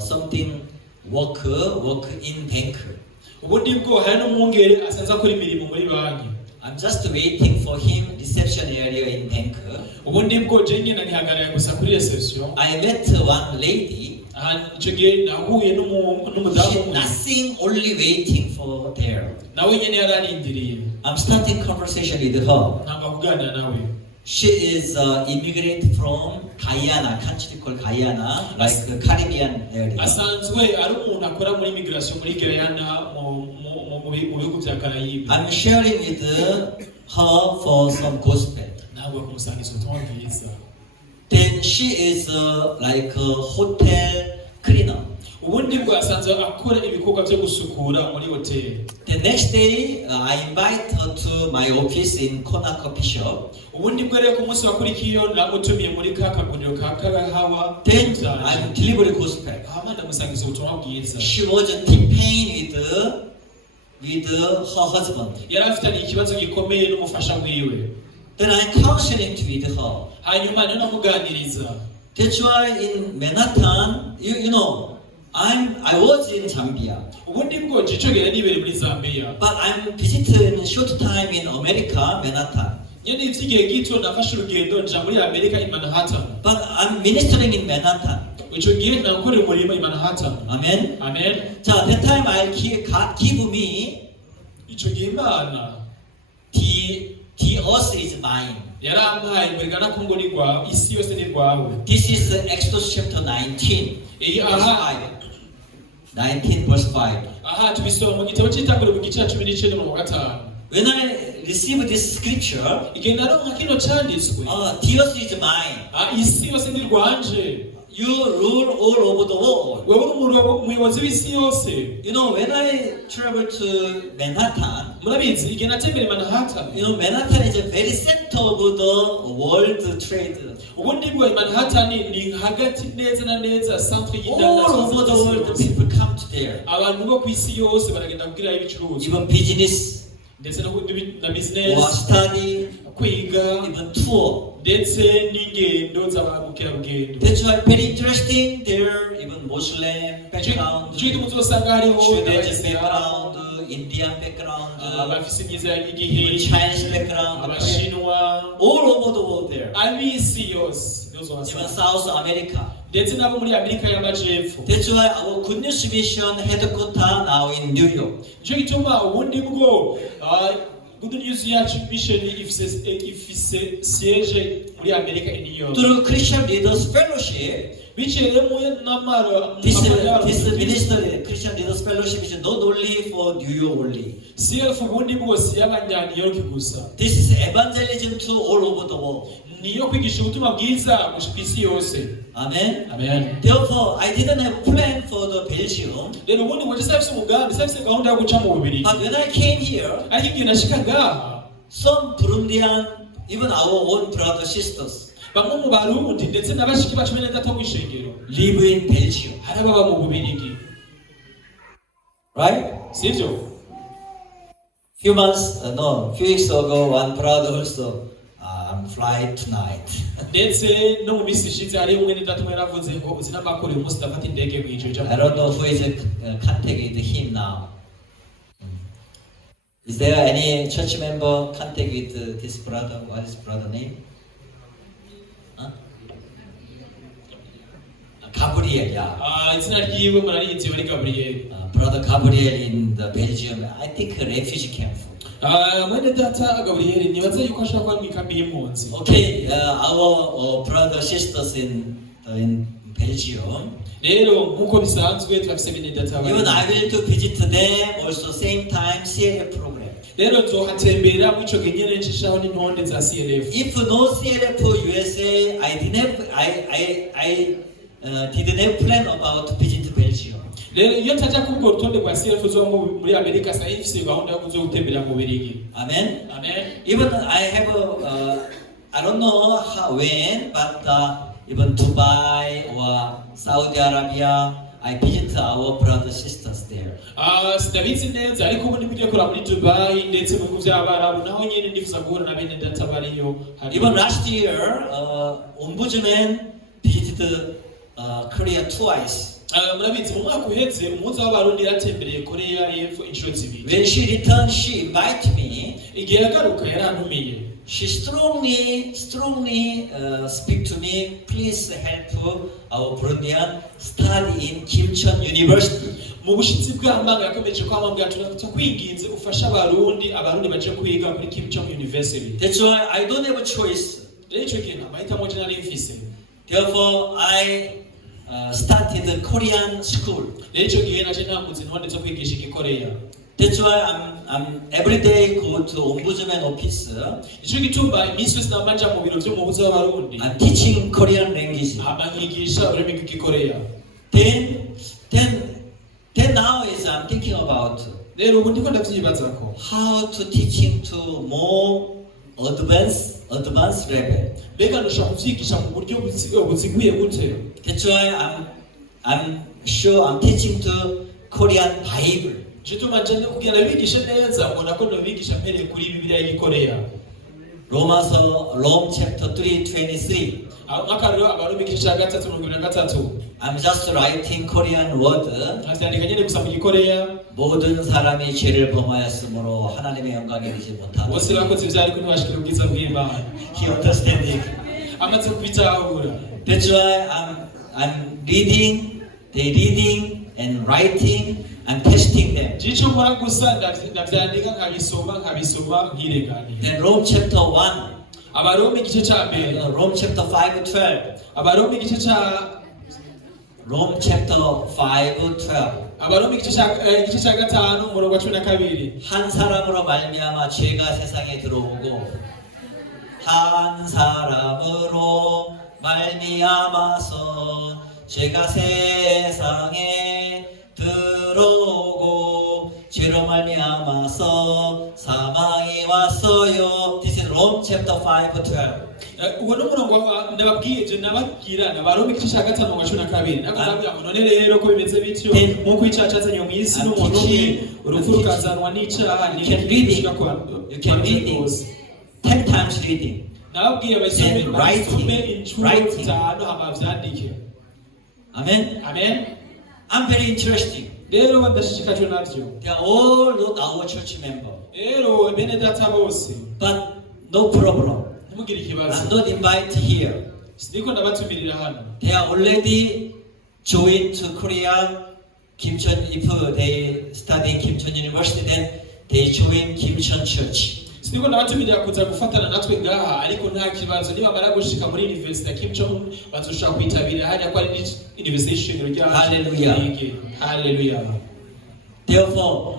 something work in bank. Ubundi bwo hari n'umwungere asanze akora imirimo muri banki. I'm just waiting for him reception area in bank. Ubundi bwo je nyine ntihagarara gusa kuri reception. I met one lady. Icyo gihe nahuye n'umudamu She umwe. nothing, only waiting for there. Nawe nyine yararindiriye. I'm starting conversation with her. Ntabwo kuganira nawe. She is immigrant from Guyana, country called Guyana, like the Caribbean area. Asanzwe ari umuntu akora muri immigration muri Guyana mu bihugu bya Caraïbes. I'm sharing with her for some gospel. Ntabwo kumusangiza ubutumwa bwiza. Then she is like a hotel cleaner. Ubundi bwo asanzwe akora ibikorwa byo gusukura muri hoteli. The next day, I invite her to my office in Kona Coffee Shop. Ubundi bwo rero ku munsi wakurikiyeho namutumiye muri ka kaguriro ka Kagahawa. Then I'm delivering gospel. Hama ndamusangiza ubutumwa bwiza. She was in pain with her husband. Yari afitanye ikibazo gikomeye n'umufasha wiwe. Then I counseling with her. Hanyuma niyo namuganiriza. That's why in Manhattan, you know, I was in Zambia. Ubundi bwo jicogera nibere muri Zambia. But I'm visiting short time in America, Manhattan. Nyene ivy'igihe gito nafashe urugendo nja muri Amerika i Manhattan. But I'm ministering in Manhattan. Ico gihe nakora umurimo i Manhattan. Amen. Amen. So that time God give me Ico gihe Imana the earth is mine. yarampaye mbegana ko ngo ni rwawe, isi yose ni rwawe. This is Exodus chapter 19. Iyi Verse aha 5. 19 verse 5. aha tubisoma mu gitabo cy'itangiriro mu gice cya 19:5. When I received this scripture, igihe naronka kino cyanditswe, the earth is mine. isi yose ni rwanje. You rule all over the world. wewe umuyobozi w'isi yose. You know, when I travel to Manhattan, murabizi igihe natembera i Manhattan, you know, Manhattan is a very center of the world trade. ubundi bwo i Manhattan ni hagati neza na neza centre All over the world, people come to there. abantu bo ku isi yose baragenda kugirayo ibicuruzwa, Even business, ndetse na or business, study, kwiga, even tour. ndetse n'ingendo z'abamukerarugendo. That's why very interesting there, even Muslim background, Icyo muzosanga hariho Chinese background, Indian background, abafise imyiza even y'igihe, Chinese background, abashinwa, all over the world there. ab'isi yose Even uzobasanga, South America. ndetse n'abo muri Amerika y'Amajepfo. That's why our Good News Mission headquarters now in New York. Nicyo gituma ubundi bwo Good News yacu mission ifise siege muri Amerika i New York. Through Christian Leaders Fellowship, Biciye mu namara this ministry, Christian Leaders Fellowship, is not only for New York only. CF ubundi bwose y'abanya New York gusa. This is evangelism to all over the world. Niyo kwigisha ubutumwa bwiza ku isi yose. Amen. Amen. Therefore, I didn't have plan for the Belgium. Rero ubundi ngo gisafise umugambi, safise gahunda yo guca mu Bubiligi. But when I came here, Ariko igihe nashika ngaha, some Burundian, even our own brothers sisters, bamwe mu Barundi ndetse n'abashiki bacu bene data w'ishengero live in Belgium. hari ababa mu Bubiligi. Right? Sivyo? Few weeks ago, one brother also, I'm flying tonight. Ndetse no mu minsi ishize hari umwe ni data umwe yaravuze ngo uzi n'amakuru uyu munsi ndafata indege mw'ijoro. I don't know who is contacting him now. Is there any church member contact with this brother? What is brother name? Huh? Gabriel, yeah. izina ryiwe murarizi wari Gabriel. Brother Gabriel in the Belgium, I think a refugee camp. Mwene data Gabriel nibaza yuko ashaka kuba mw'ikambi y'impunzi. Okay, our brother sisters in Belgium. Rero nkuko bisanzwe turafise bene data Even I will to visit them also same time share a program. rero nzohatembera muri ico gihe nyene ncishaho n'intonde za CLF. If no CLF USA, I didn't have plan about visit Belgium. Rero iyo ntaja kubwo rutonde rwa CLF zo muri Amerika sa ifise gahunda yo kuzotembera mu Birigi. Amen. Amen. Even I have I don't know how, when, but even Dubai or Saudi Arabia, I visit our brothers sisters there. Sindabizi neza ariko ubu ndikujya kora muri Dubai ndetse mu by'abarabu naho nyene ndifuza guhura na bene data bariyo. Even last year, Ombudsman visited Korea twice. Murabizi mu mwaka uheze umuhuza w'abarundi yatembereye Korea y'Epfo inshuro zibiri. When she returned, she invited me. Igihe yagaruka yarantumiye. She strongly speak to me. Please help our Burundian study in Kimcheon University. Mu bushitsi bw'amanga yakomeje kwamambwira tunakuta kwinginze ufasha abarundi baje kwiga muri Kimcheon University. That's why I don't have a choice. Rero ico kintu amahitamo je nari mfise. Therefore, I started the Korean school. Rero ico gihe naje namutse intonde zo kwigisha igikoreya. That's why I'm every day go to Ombudsman office. Ico gituma iminsi yose namanja mu biro vy'umuhuza w'abarundi. I'm teaching Korean language. Abanyigisha ururimi rw'igikoreya. Then now is I'm thinking about Rero ubu ndiko ndavyibazako how to teaching to more advanced level. Mbega ndoshaka kuvyigisha mu buryo buziguye gute. That's why I'm sure I'm teaching to Korean Bible. Gituma nje kugira bigishe neza ubona ko ndabigisha mpereye kuri Bibiliya y'igikoreya. Rome chapter 3:23. Akarero abarumi igice cya 3:23. I'm just writing Korean word. Ndandika nyine gusa mu gikoreya. 모든 사람이 죄를 범하였으므로 하나님의 영광에 이르지 못하고. Bose bakoze ibyaha ariko ntibashikira ubwiza bw'Imana. He understanding. Amaze kubitahura. That's why I'm reading, they reading and writing and testing them. Jicho mara gusa ndavyandika nkabisoma nkirenganira. Then Rome chapter 1. Abaroma igice cya mbere. Rome chapter 5:12. Abaroma igice cya Rome chapter 5:12. Abaroma igice cya 5 umurongo wa 12. 한 사람으로 말미암아 죄가 세상에 들어오고 한 사람으로 말미암아서 죄가 세상에 들어오고 죄로 말미암아서 사망이 왔어요. This is Rome chapter 5:12. Uwo n'umurongo ndababwiye nababwira Abaroma igice cya 5 umurongo wa 12. Nakubwira ngo none rero ko bimeze bityo nk'uko icyaha cyazanye mu isi n'umuntu umwe urupfu rukazanwa n'icyaha You can read 10 times reading. Nababwiye basome inshuro 5 hama vyandike. Amen. Amen. I'm very interested. Rero badashishikajwe navyo. They are all not our church member. Rero bene data bose. But no problem. Ntimugire ikibazo. I'm not invited here. Siniko ndabatumirira hano. They are already joined to Korea. Kimcheon, if they study in Kimcheon University, then they join Kimcheon Church. Siniko ndabatumirira kuza gufatana natwe ngaha ariko nta kibazo niba mara gushika muri University ya Kimcheon bazoshaka kwitabira hajya kwa University shingiro rya Hallelujah. Hallelujah. Therefore,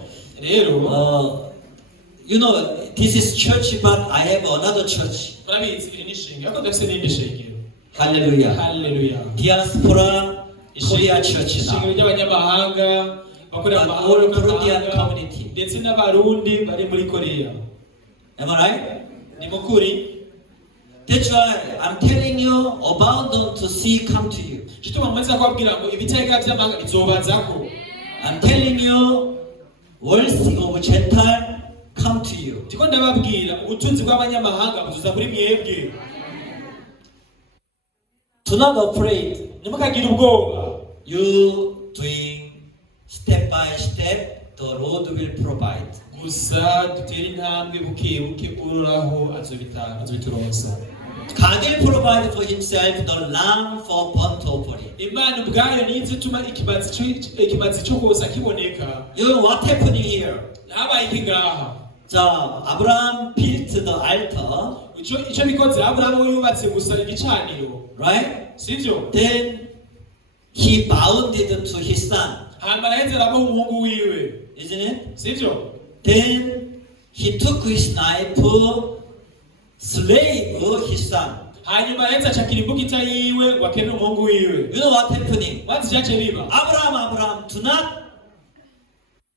you know, this is church, but I have another church. Hallelujah. Hallelujah. Diaspora Korea Church now. All Burundian community. Am I right? That's why I'm telling you, abandon to see come to you. I'm telling you, wealth of Gentile come to you. Do not afraid. You doing step by step, the Lord will provide. God will provide for himself the lamb for burnt offering. You know what happening here? Abraham built the altar. Right? Then he bound it to his son. Isn't it? Then he took his knife, slay his son. hanyuma yahise acakira imbugita yiwe wakena umuhungu wiwe. You know what happening? Wazi cyace biba. Abraham, do not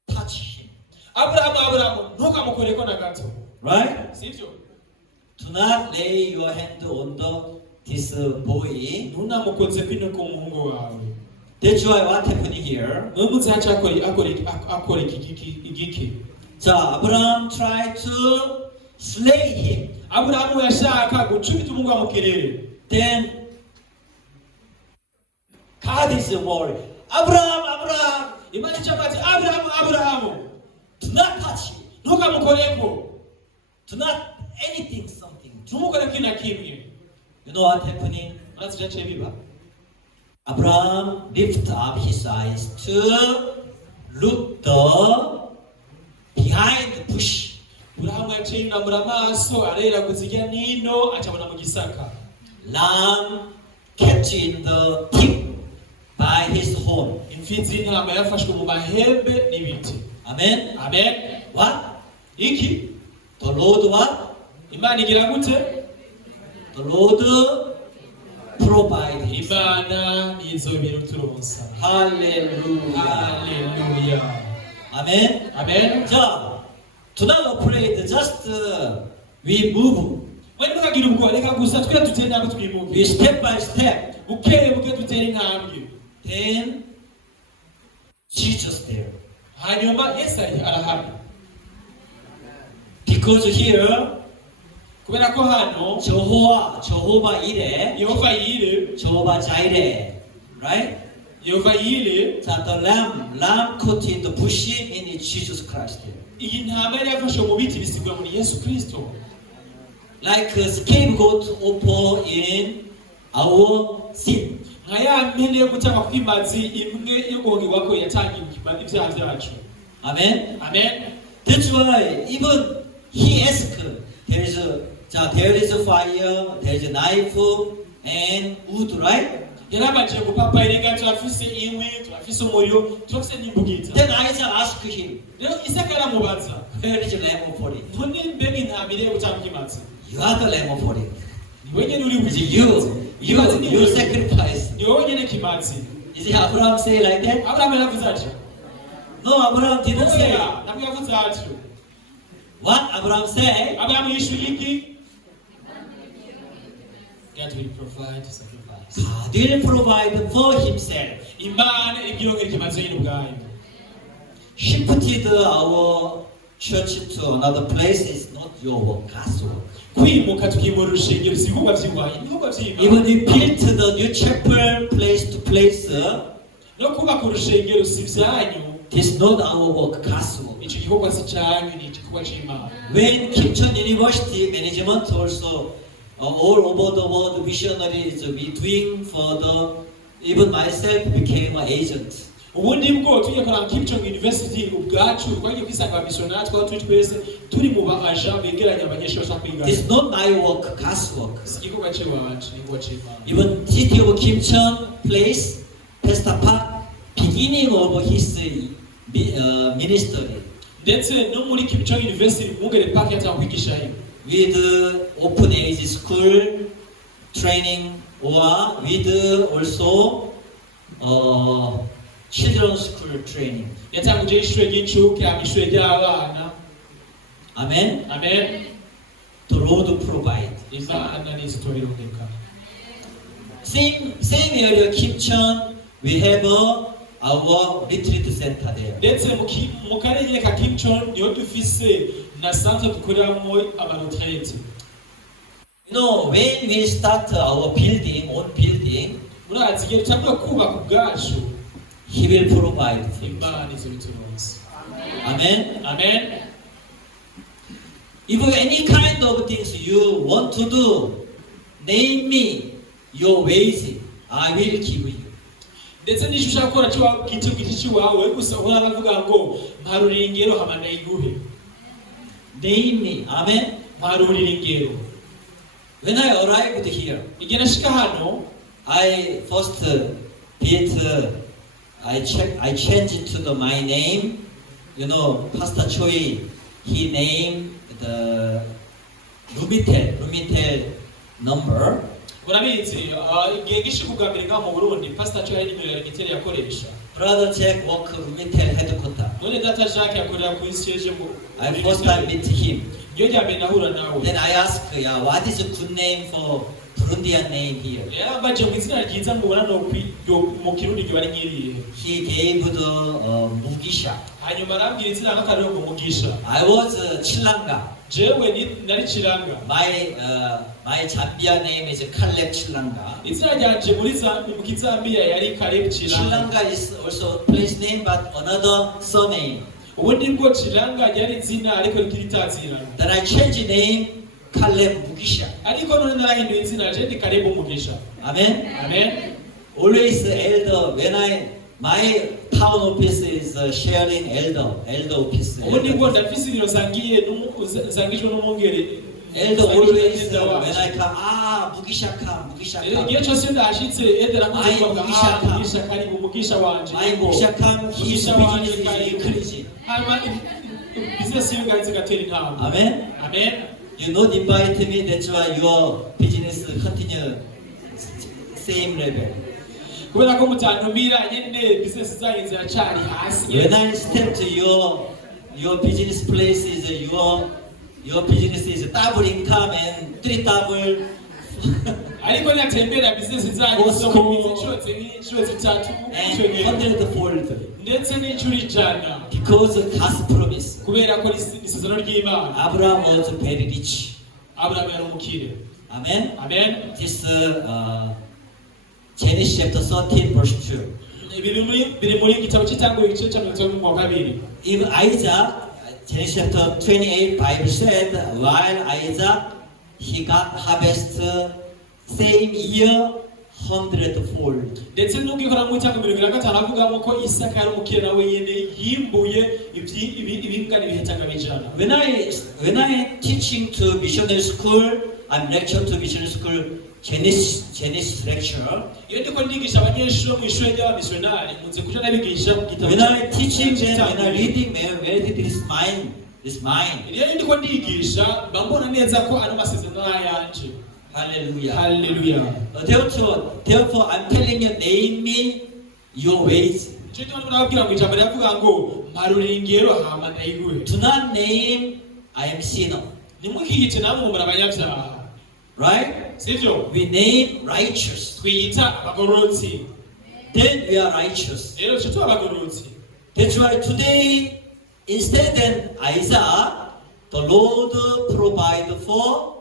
touch him. Aburahamu ntukamukoreko na gato. Right? Sivyo? Do not lay your hand on this boy. Ntunamukoze bino ku muhungu wawe. That's why what happening here? N'umunsi haca akora igiki. So Abraham tried to slay him. Aburahamu yashaka gucubita umuhungu wa mu kirere. Then God is worried. Abraham, Imana icamba ati Aburahamu do not touch him. ntukamukoreko. Do not anything, something. Ntumukoreko ikintu na kimwe. You know what happening? Wazi cyace biba. Abraham lifted up his eyes to look behind the bush. Aburahamu yaciye yunamura amaso arera kuzijya nino acabona mu gisaka. Lamb kept in the tip by his horn. Imfizi y'intama yafashwe mu mahembe n'ibiti. Amen. Amen. What? Iki The Lord what? Imana igira gute? The Lord provide him. Imana izobera uturonsa. Hallelujah. Hallelujah. Amen. Amen. 자, do not afraid. Just we move. Wenda ntukagira ubwoba, reka gusa twe dutera ntabwo twimuke. We step by step. Buke dutera intambwe. Then Jesus there. Hanyuma Yesu arahari. Because here Kubera ko hano Jehovah Jireh, Yehova Yire, Jehovah Jireh, right? Yehova Yire, So the lamb caught in the bush in Jesus Christ. iyi ntama yari yafashe mu biti bisigwa muri Yesu Kristo. Like a scapegoat upon in our sin. Nka ya mpene yo gutanga kw'imazi imwe yo guhongerwa ko yatangiye ibyaha byacu. Amen. Amen. That's why even he asked, there is a fire, there is a knife and wood, right? Yarabanje gupapa irenga turafise inkwi, turafise umuriro, turafise n'imbugita. Then Isaac asked him, Rero Isaka aramubaza, where is the lamb for it? none mbega intama irihe gutanga ikimazi? You are the lamb for it. Ni wewe nyene uri It's bukimazi. you sacrifice. Ni wewe nyene kimazi. Is it Abraham say like that? Abraham yaravuze ati, No, Abraham didn't say. oya, ntabwo yavuze ati. What Abraham said? Abraham yishuye iki? God will provide sacrifice. God didn't provide for himself. Imana ibwirongera ikimazi nyine ubwayo. Shifted our church to another place is not your work, God's work. Kwimuka tukimura urusengero si ibikorwa by'Imana, ibikorwa by'Imana. Even we built the new chapel place to place, No kubaka urusengero si ibyanyu, it is not our work, God's work. icyo gikorwa si cyanyu, ni igikorwa cy'Imana. When Kimcheon University management also all over the world missionaries we doing for the, even myself became an agent. Ubundi bwo tujya kora Kimcheon University ubwacu twagiye kwisanga missionary twari turi twese turi mu ba agent begeranya abanyeshuri bashaka kwiga. It is not my work, God's work. Si igikorwa cy'iwacu, ni igikorwa cy'Imana. Even city of Kimcheon place, Pastor Park, beginning of his ministry Ndetse no muri Kimcheon University Mugere Park yatanga kwigishayo. with open age school training or with also children's school training. Yatanguje ishuri ry'incuke, ishuri ry'abana. Amen. Amen. The Lord provide. Imana ni zitorerondeka. Same area Kimcheon, we have our retreat center there. Ndetse mu karere ka Kimcheon niho dufise na centre dukoreramo abaretraite. You know, when we start our building, own building, Murazi igihe tutangura kubaka ubwacu, He will provide for you. Imana izobituronsa. Amen. Amen. If any kind of things you want to do, name me your ways, I will give you. Ndetse n'icyo ushaka gukora giti cy'iwawe gusa uravuga ngo mparurira ingero hama ndayiguhe. Name me. Amen. Mparurira ingero. When I arrived here, Igihe nashika hano, I first I changed to my name. You know, Pastor Choi, he named the Lumitel number. murabizi igihe gishiga ubwa mbere ngaho mu Burundi pastor Joe hari nimero ya Lumitel yakoresha. Brother Jack work Lumitel headquarter. none data Jacques yakorera ku siege mu I first time meet him. iyo rya mbere nahura nawe. Then I ask, yeah, what is a good name for Burundian name here? yarambaje mu izina ryiza mubona no mu Kirundi gibari nkiriye. He gave the Mugisha. hanyuma arambwira izina n'akarero ngo Mugisha. I was Chilanga. jewe nari Chilanga. My Zambia name is Caleb Chilanga. izina ryanje muri mu Kizambia yari Caleb Chilanga. Chilanga is also a place name but another surname. ubundi bwo Chilanga yari izina ariko rikiritazira. Then I changed name Caleb Mugisha. ariko none narahinduye izina je ndi Caleb Mugisha. Amen. amen. Always elder. When my town office is sharing elder office. ubundi bwo ndafise ibiro sangijwe n'umwungere. Elder always when I come, Mugisha come. igihe cyose ndashitse edera nkoze kuvuga Mugisha karibu Mugisha wanje. My Mugisha come. His business is increasing. hanyuma business y'inganzi gatera intambwe. Amen. amen. You not invite me. That's why your business continue same level. kubera ko mutantumira nyene business zanyu ziracari hasi. When I step to your business place is your business is double income and three double. ariko natembera business zanyu soko inshuro zitatu And 100-fold. ndetse n'inshuro ijana. Because of God's promise. kubera ko isezerano ry'Imana. Abraham was very rich. Abraham yari umukire. Amen. amen. This Genesis chapter 13 verse 2. biri muri gitabo cy'itanguriro igice cya 22. Even Isaac, Genesis chapter 28 Bible said, while Isaac he got harvest same year 100-fold. ndetse n'ubwo ikora mu itanguriro 25 avugamo ko Isaka yari umukire nawe nyene yimbuye ibingana ibihitanga bijana. When I teaching to missionary school, I'm lecture to missionary school, Genesis lecture. iyo ndiko ndigisha abanyeshuri mu ishuri ry'abamissionari munze kuja nabigisha mu gitabo. When I teaching them, when I reading them, where did this mine? iyo ndiko ndigisha bambona neza ko ari amasezerano yanje. Hallelujah. Hallelujah. Therefore, I'm telling you, name me your ways. Cyo ndababwira ngo ijambo ryavuga ngo marurengero hama ndayiguhe. Do not name I am sinner. nimukiyite namwe mu abanyabyaha. Right? sivyo? We name righteous. twiyita abagororotsi. Then we are righteous. rero cyo abagororotsi. That's why today, instead than Isaac, the Lord provide for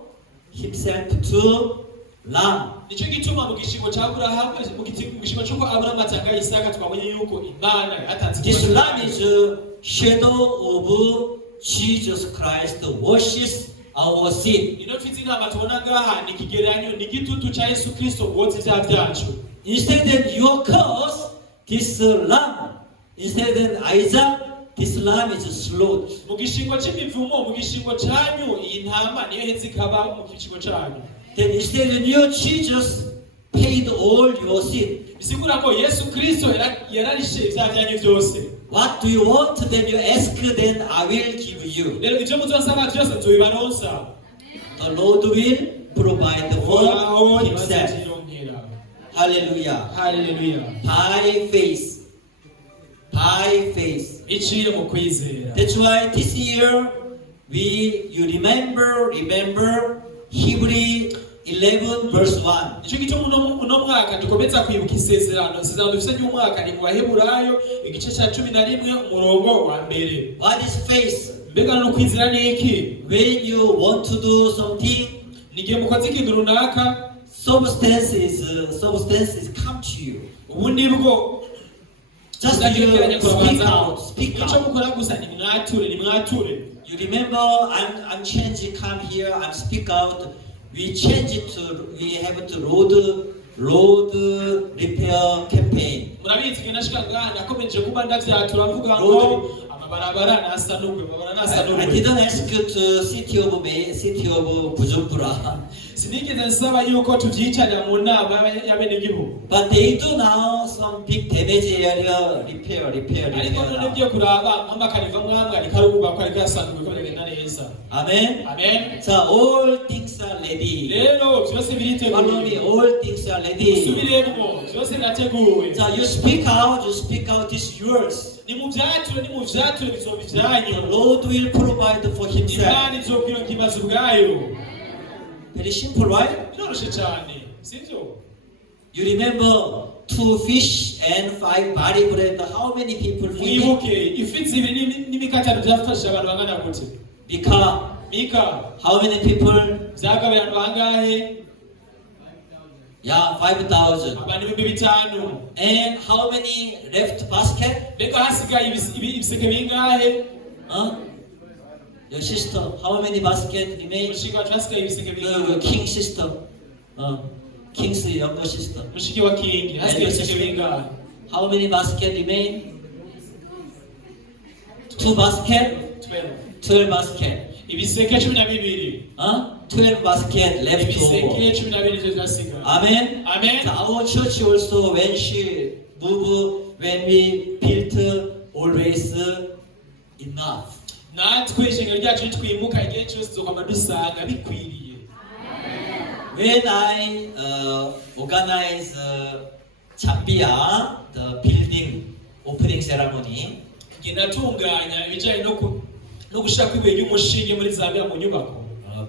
himself to lamb. nicyo gituma mu gishingo cya Abrahamu mu gishingo cy'uko Abrahamu atanga Isaka twabonye yuko Imana yatanze. This lamb is a shadow of Jesus Christ washes our sin. ino mfite inama tubona ngaha ni ikigereranyo ni igitutu cya Yesu Kristo wotsa ibyaha byacu. Instead than your curse, this lamb, instead than Isaac, this lamb is slaughtered. mu gishingo cy'imivumo mu gishingo cyanyu iyi ntama niyo hetse ikaba mu gishingo cyanyu. Then instead than your Jesus paid all your sin. bisigura ko Yesu Kristo yararishe ibyaha byanyu byose. What do you want? Then you ask, then I will give you. rero ibyo muzasaba byose tubibaronsa. The Lord will provide for himself. Hallelujah. Hallelujah. By faith. By faith. iciye mu kwizera. That's why this year you remember Hebrew 11 verse 1. nicyo gituma uno mwaka dukomeza kwibuka isezerano dufite ry'umwaka ni mu Baheburayo igice cya 11 umurongo wa mbere. What is faith? mbega no kwizera ni iki? When you want to do something, nigihe mukoze ikintu runaka, substances come to you. ubundi bwo just you speak out. icyo mukora gusa ni mwature. You remember, I'm changing, come here, I'm speak out. We change it to, we have to road repair campaign. murabizi kina shikanga nakomeje kuba ndavyatura mvuga ngo amabarabara nasanurwe. I didn't ask to city of Bujumbura. sinigeze nsaba yuko tuvyicarira mu nama y'abenegihugu, but they do now some big damage area repair. ariko none byo kuraba amakariva mwambwa rikarubuga ko ariko yasanzwe ko bigenda neza. Amen. Amen. So all things are ready. Rero byose Follow me. biriteguye, All things are ready. subiremo byose birateguwe. So you speak out. This is yours. Ni mu vyature bizoba The ivyanyu. Lord will provide for Himself. Imana izobwira ikibazo ubwayo. Very simple, right? Biroroshe cyane, sivyo? You remember 2 fish and 5 barley bread. How many people feed? Mwibuke ifi zibiri n'imikate byafasha abantu bangana gute? Mika, How many people? zagabuye abantu bangahe? Yeah, 5,000. Abantu 5,000. And how many left basket? Mbega hasigaye ibiseke bingahe? Huh? Your sister, how many basket remain? Mushiki wacu hasigaye ibiseke Your bingahe? king sister. King's younger sister. Mushiki wa Kingi hasigaye ibiseke bingahe? How many basket remain? 2 basket? 12. 12 basket. Ibiseke 12. 12 basket left over. Ibiseke 12 byo byasigaye. Amen. Amen. So our church also, when we built, always enough. Natwe ishengero ryacu twimuka igihe cyose tukwama dusanga bikwiriye. When I organize Zambia, the building opening ceremony, Igihe natunganya ibijyanye no gushaka ibuye ry'umushinge muri Zambia mu nyubako.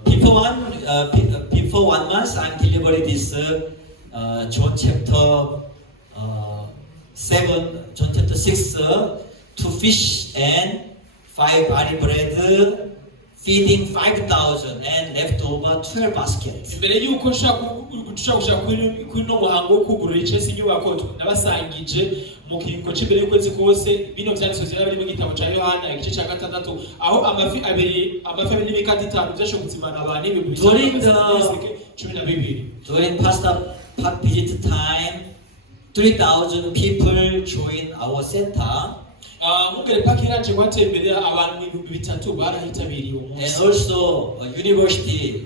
before 1 month, I'm delivering this John chapter 6, 2 fish and 5 barley bread, feeding 5,000 and leftover 12 baskets. Imbere y'uko nshaka gushaka kuri no muhango wo kugurura icesi inyubako nabasangije mu kiringo cy'imbere y'ukwezi kose bino byanditswe byari biri mu gitabo cya Yohana igice cya 6 aho amafi abiri n'imikate 5 byashoboye gutsimana abantu ibihumbi During Pastor Park visit time, 3,000 people joined our center. Mugere pakiraje kwatemberera abantu 3,000 barahitabiriye uwo And munsi. also University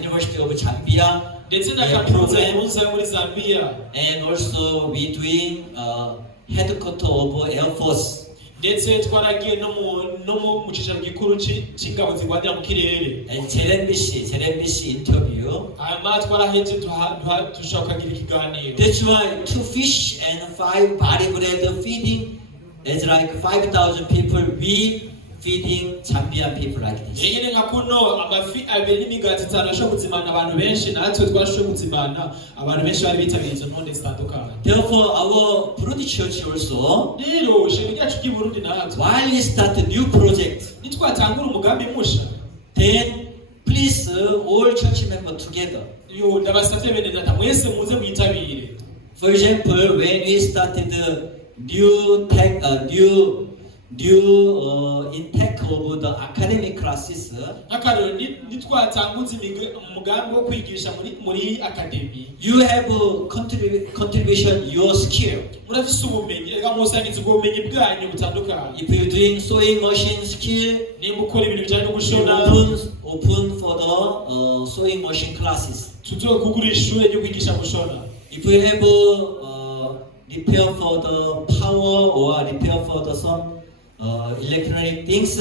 University of Zambia, Ndetse na kaminuza y'Unza muri Zambia. and also we doing headquarter of Air Force. Ndetse twaragiye no mu cicaro gikuru c'ingabo zirwanira mu kirere. And Cherembisi interview. Hanyuma twaraheje dushaka kugira ikiganiro. That's why 2 fish and 5 barley bread feeding. It's like 5,000 people. We feeding Zambian people like this. Yeye nka kuno amafi abiri n'imigati 5 ashobora kuzimana abantu benshi natwe twashoboye kuzimana abantu benshi bari bitabiriye izo ntonde zitandukanye. Therefore, our Burundi church also, Rero ishengero ryacu ry'i Burundi natwe while we start a new project, nitwatangura umugambi musha then please all church members together. yo ndabasavye bene data mwese muze mwitabire. For example, when we started the new intake of the academic classes, Akarero nitwatanguza umugambi wo kwigisha muri academy. you have a contribution your skill. Murafise ubumenyi ega musangiza ubwo bumenyi bwanyu butandukanye. If you're doing sewing machine skill, Nimba ukora ibintu bijyanye no you gushona open for the sewing machine classes. tuzokugura ishure ryo kwigisha gushona. If you have repair for the power or repair for the some electronic things,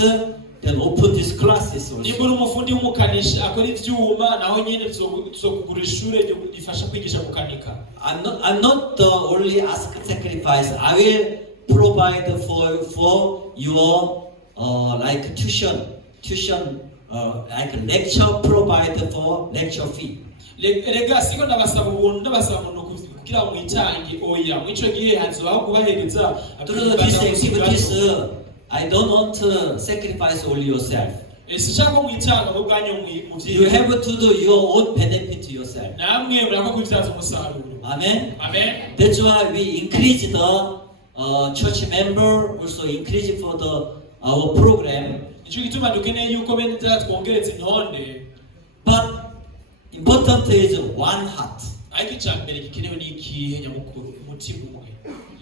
then open these classes also. Nimba uri umufundi w'umukanishi akora ivyuma naho nyene tuzokugura ishure rifasha kwigisha gukanika. I'm not only ask sacrifice. I will provide for your like tuition like lecture, provide for lecture fee. Rega siko ndabasaba ubuntu ndabasaba umuntu kugira ngo mwitange oya mwico gihe hazobaho kubahereza Through these activities, I don't want to sacrifice only yourself. Sishaka mwitanga mu bwanyu You have to do your own benefit yourself. namwe murako kubyaza umusaruro. Amen. Amen. That's why we increase the church member, also increase for our program. Nico gituma dukeneye yuko bene data twongereza intonde. But important is one heart. Ariko icyambere gikenewe ni ikihe nyamukuru umutima umwe.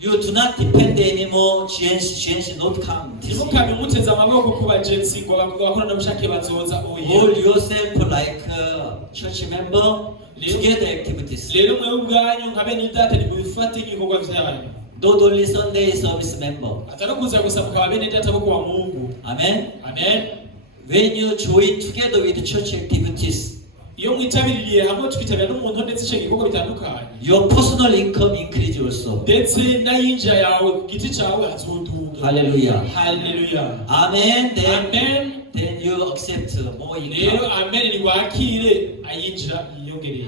You do not depend anymore. GNC not come. this year. ntimukame muteze amaboko ku bagenzi ngo bakorana ubushake bazoza oya Hold yourself like a church member. Together activities. rero mwe ubwanyu nka bene data nimubifate nk'ibikorwa vyanyu Not only Sunday service member. atari kuza gusa mukaba bene data bo kuwa Mungu. Amen. Amen. When you join together with church activities, iyo mwitabiriye hamwe tukitabira n'umuntu ndetse icyo gikorwa bitandukanye your personal income increase also. ndetse n'ayinjira yawe ku giti cyawe azoduga. Hallelujah. Hallelujah. Amen. Amen. Then you accept more rero income. amen ni wakire ayinjira yiyongereye.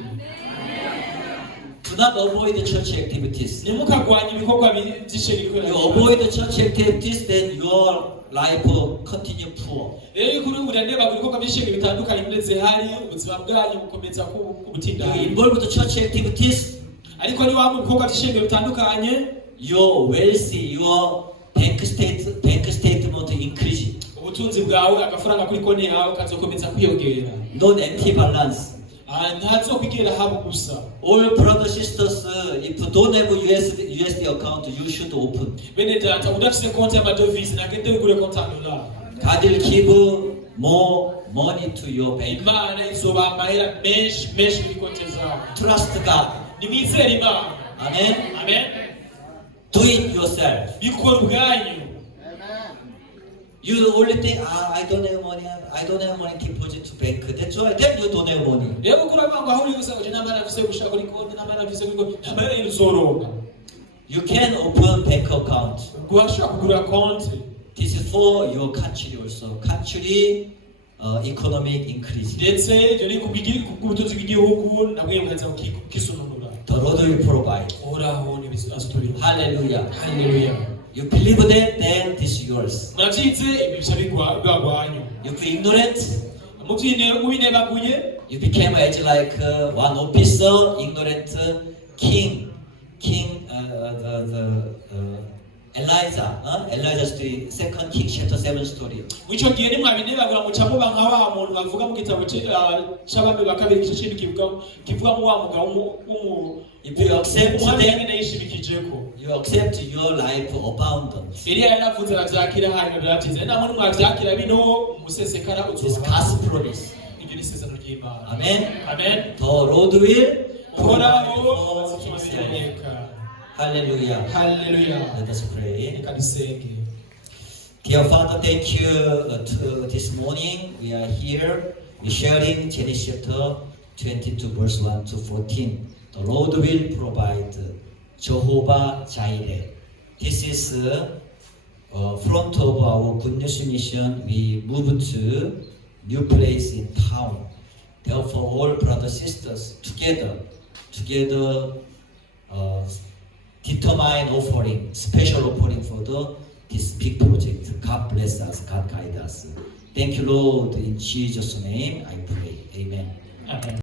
Do not avoid the church activities. Nimukagwanya ibikorwa by'ishengero. You avoid the church activities, then your life will continue poor. rero kuri urandeba ku bikorwa by'ishengero bitandukanye ndetse hari ubuzima bwanyu bukomeza You kubutinda. involve the church activities, ariko ni wa mu bikorwa by'ishengero bitandukanye your wealthy, your bank statement increase. ubutunzi bwawe agafaranga kuri konti yawe kazokomeza kwiyongera. Not empty balance. ntazokwigera haba gusa. All brothers sisters, if you don't have a USD account, you should open. bene data udafise konti y'amadovize nagende ugure konti ya dola. God will give more money to your bank. imana izoba amahera menshi muri konti zawe. Trust God. nimwizere imana. Amen. Amen. Do it yourself. bikora ubwanyu. You only think, I don't have money to deposit to bank. That's why then you don't have money. rero ukura ngo aho uri gusa ngo nta afise gushaka kuri konti nta afise kuri konti nta rero uzoronka. You can open bank account. gushaka kugura konti. This is for your country also. Country economic increase. ndetse ibyo ni kubutunzi bw'igihugu nabwo mukaza kisununura. The Lord will provide. oraho ni bizaturi. Hallelujah. Hallelujah. You believe that, then this is yours. murabyitse ibyo bica bigwanyu. If you're ignorant, mubinebaguye you became as like one officer, ignorant king. Elijah's story, 2 Kings chapter 7 story. mw'icyo gihe nimwabinebagura muca muba nka wa muntu bavuga mu gitabo c'abami ba kabiri igice c'indwi kivuga mu wa mugabo If you accept umwami them, nyene yishimikijeko. you accept your life abundance. eliya yaravuze aravyakira hanyuma biravyize namwe nimwavyakira bino musesekara This uzoba. God's promise. iryo ni isezerano ry'imana. Amen. Amen. The Lord will provide uhoraho for azituma himself. biboneka. Hallelujah. Hallelujah. Let us pray. reka dusenge. Dear Father, thank you this morning. We are here. We're sharing Genesis chapter 22, verse 1 to 14. The Lord will provide Jehovah Jireh. This is front of our Good News Mission. We moved to new place in town. Therefore, all brothers sisters together determine offering, special offering for this big project. God bless us. God guide us. Thank you, Lord. In Jesus' name, I pray. Amen. Amen.